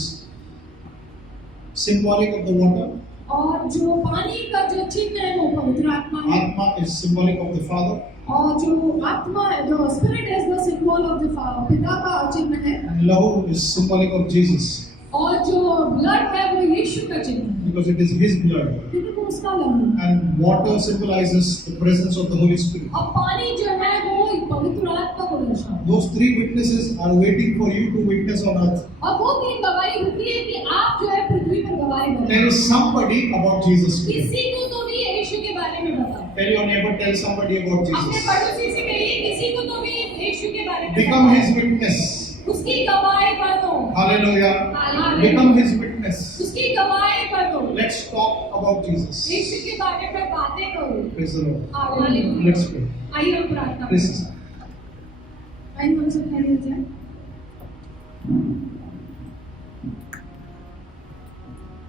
symbolic of the water. और जो पानी का जो चिन्ह है वो पवित्र आत्मा है। Atma is symbolic of the Father. और जो आत्मा है, जो स्पिरिट है, वो सिंबल ऑफ द फादर, पिता का चिन्ह है। And lahu is symbolic of Jesus. और जो ब्लड है वो यीशु यीशु का चिन्ह है, because it is His blood. क्योंकि वो उसका लहू है। And water symbolizes the presence of the Holy Spirit. और पानी जो है वो पवित्र आत्मा को दर्शाता है। Those three witnesses are waiting for you to witness on earth. और वो तीन गवाही रुकी है कि आप जो है पृथ्वी पर गवाही Tell करें। somebody about Jesus. किसी को तो भी यीशु के बारे में बताओ। Tell your neighbor, tell somebody about अपने Jesus. पड़ोसी से कहिए किसी को तो भी यीशु के बारे में Become बताओ। His witness. उसकी गवाही कर दो। Hallelujah. Hallelujah. Become His witness. उसकी गवाही कर दो। Let's talk about Jesus. यीशु के बारे में बातें करो। Praise the Lord. Hallelujah. Let's pray. आइए हम प्रार्थना Please. करें। आइए हम सब खड़े हो जाएं।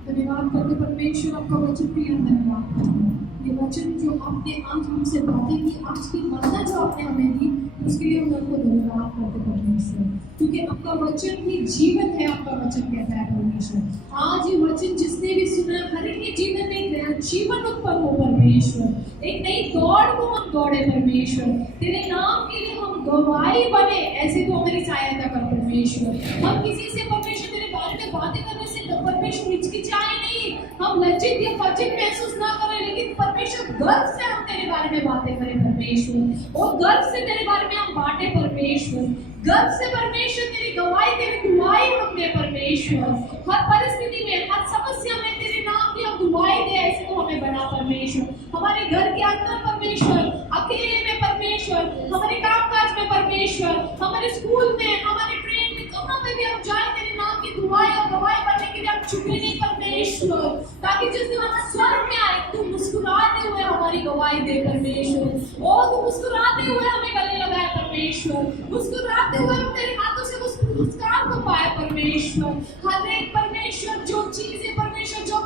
धन्यवाद करते परमेश्वर, आपका वचन भी हम धन्यवाद। ये वचन जो आपने आज हमसे बातें की, आज की वरदान जो आपने हमें दी, उसके लिए हम आपको धन्यवाद करते परमेश्वर, क्योंकि आपका वचन ही जीवन है। आपका वचन कहता है परमेश्वर, आज ये वचन जिसने भी सुना, हर एक के जीवन में एक नया जीवन उत्पन्न हो परमेश्वर। एक नई दौड़ को हम दौड़े परमेश्वर, तेरे नाम के लिए हम गवाही बने, ऐसे तो हमारी सहायता कर परमेश्वर। हम किसी से परमेश्वर तेरे बारे में बातें करने से परमेश्वर हिचकिचाए नहीं, हम लज्जित या फजित महसूस ना करें, लेकिन परमेश्वर गर्व से हम तेरे बारे में बातें करें परमेश्वर, और गर्व से तेरे बारे में हम बांटे परमेश्वर, गर्व से परमेश्वर तेरी दुआई हम दे परमेश्वर। हर परिस्थिति में, हर समस्या में तेरे नाम की हम दुआई दे, ऐसे तो हमें बना परमेश्वर। हमारे घर के अंदर परमेश्वर, अकेले में परमेश्वर, हमारे कामकाज में परमेश्वर, हमारे स्कूल में, हमारे ट्रेन में, कहाँ पे भी हम जाए, तेरे नाम की दुआई और गवाही बनने के लिए हम चुके नहीं परमेश्वर, ताकि जिस दिन हम स्वर्ग में आए, तू मुस्कुराते हुए हमारी गवाही दे परमेश्वर। ओ तू मुस्कुराते हुए हमें गले लगाए परमेश्वर, मुस्कुराते हुए हम तेरे हाथों से उस पुरस्कार को पाए परमेश्वर। हर एक परमेश्वर जो चीजें परमेश्वर, जो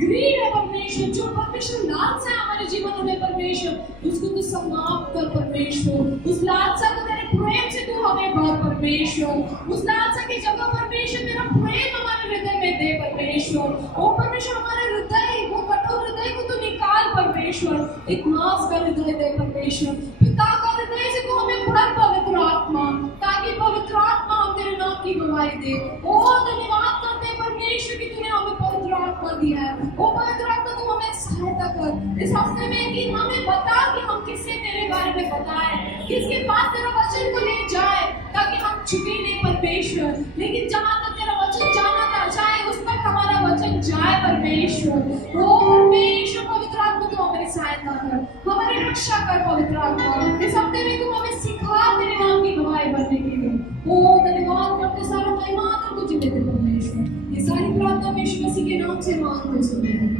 ग्रीड है परमेश्वर, जो परमेश्वर लालसा है हमारे जीवन में परमेश्वर, उसको तू समाप्त कर परमेश्वर। उस लालसा को तेरे प्रेम से तू हमें भर परमेश्वर, उस लालसा की जगह परमेश्वर तेरा प्रेम हमारे हृदय में दे परमेश्वर। ओ परमेश्वर, हमारे हृदय, वो कठोर हृदय को तू निकाल परमेश्वर, एक मांस का हृदय दे परमेश्वर। पिता का हृदय से तू हमें भर पवित्र आत्मा, ताकि पवित्र आत्मा हम तेरे नाम की गवाही दे। ओ धन्यवाद करते हैं परमेश्वर कि तूने हमें पवित्र आत्मा दिया है। ओ पवित्र आत्मा, तू हमें सहायता कर इस हफ्ते में, कि हमें बता कि हम किससे तेरे बारे में बताएं, किसके पास तेरा वचन को ले जाए, ताकि हम छुपे नहीं परमेश्वर, लेकिन जहाँ तक तेरा वचन जाना था जाए, उस तक हमारा वचन जाए परमेश्वर। ओ परमेश्वर, पवित्र आत्मा तू हमारी सहायता कर, हमारी रक्षा कर पवित्र आत्मा। इस हफ्ते में तू हमें सिखा तेरे नाम की गवाही बनने के लिए। ओ धन्यवाद करते, सारा महिमा तुझे देते परमेश्वर। ये सारी प्रार्थना यीशु मसीह के नाम से मांगते सुनते हैं।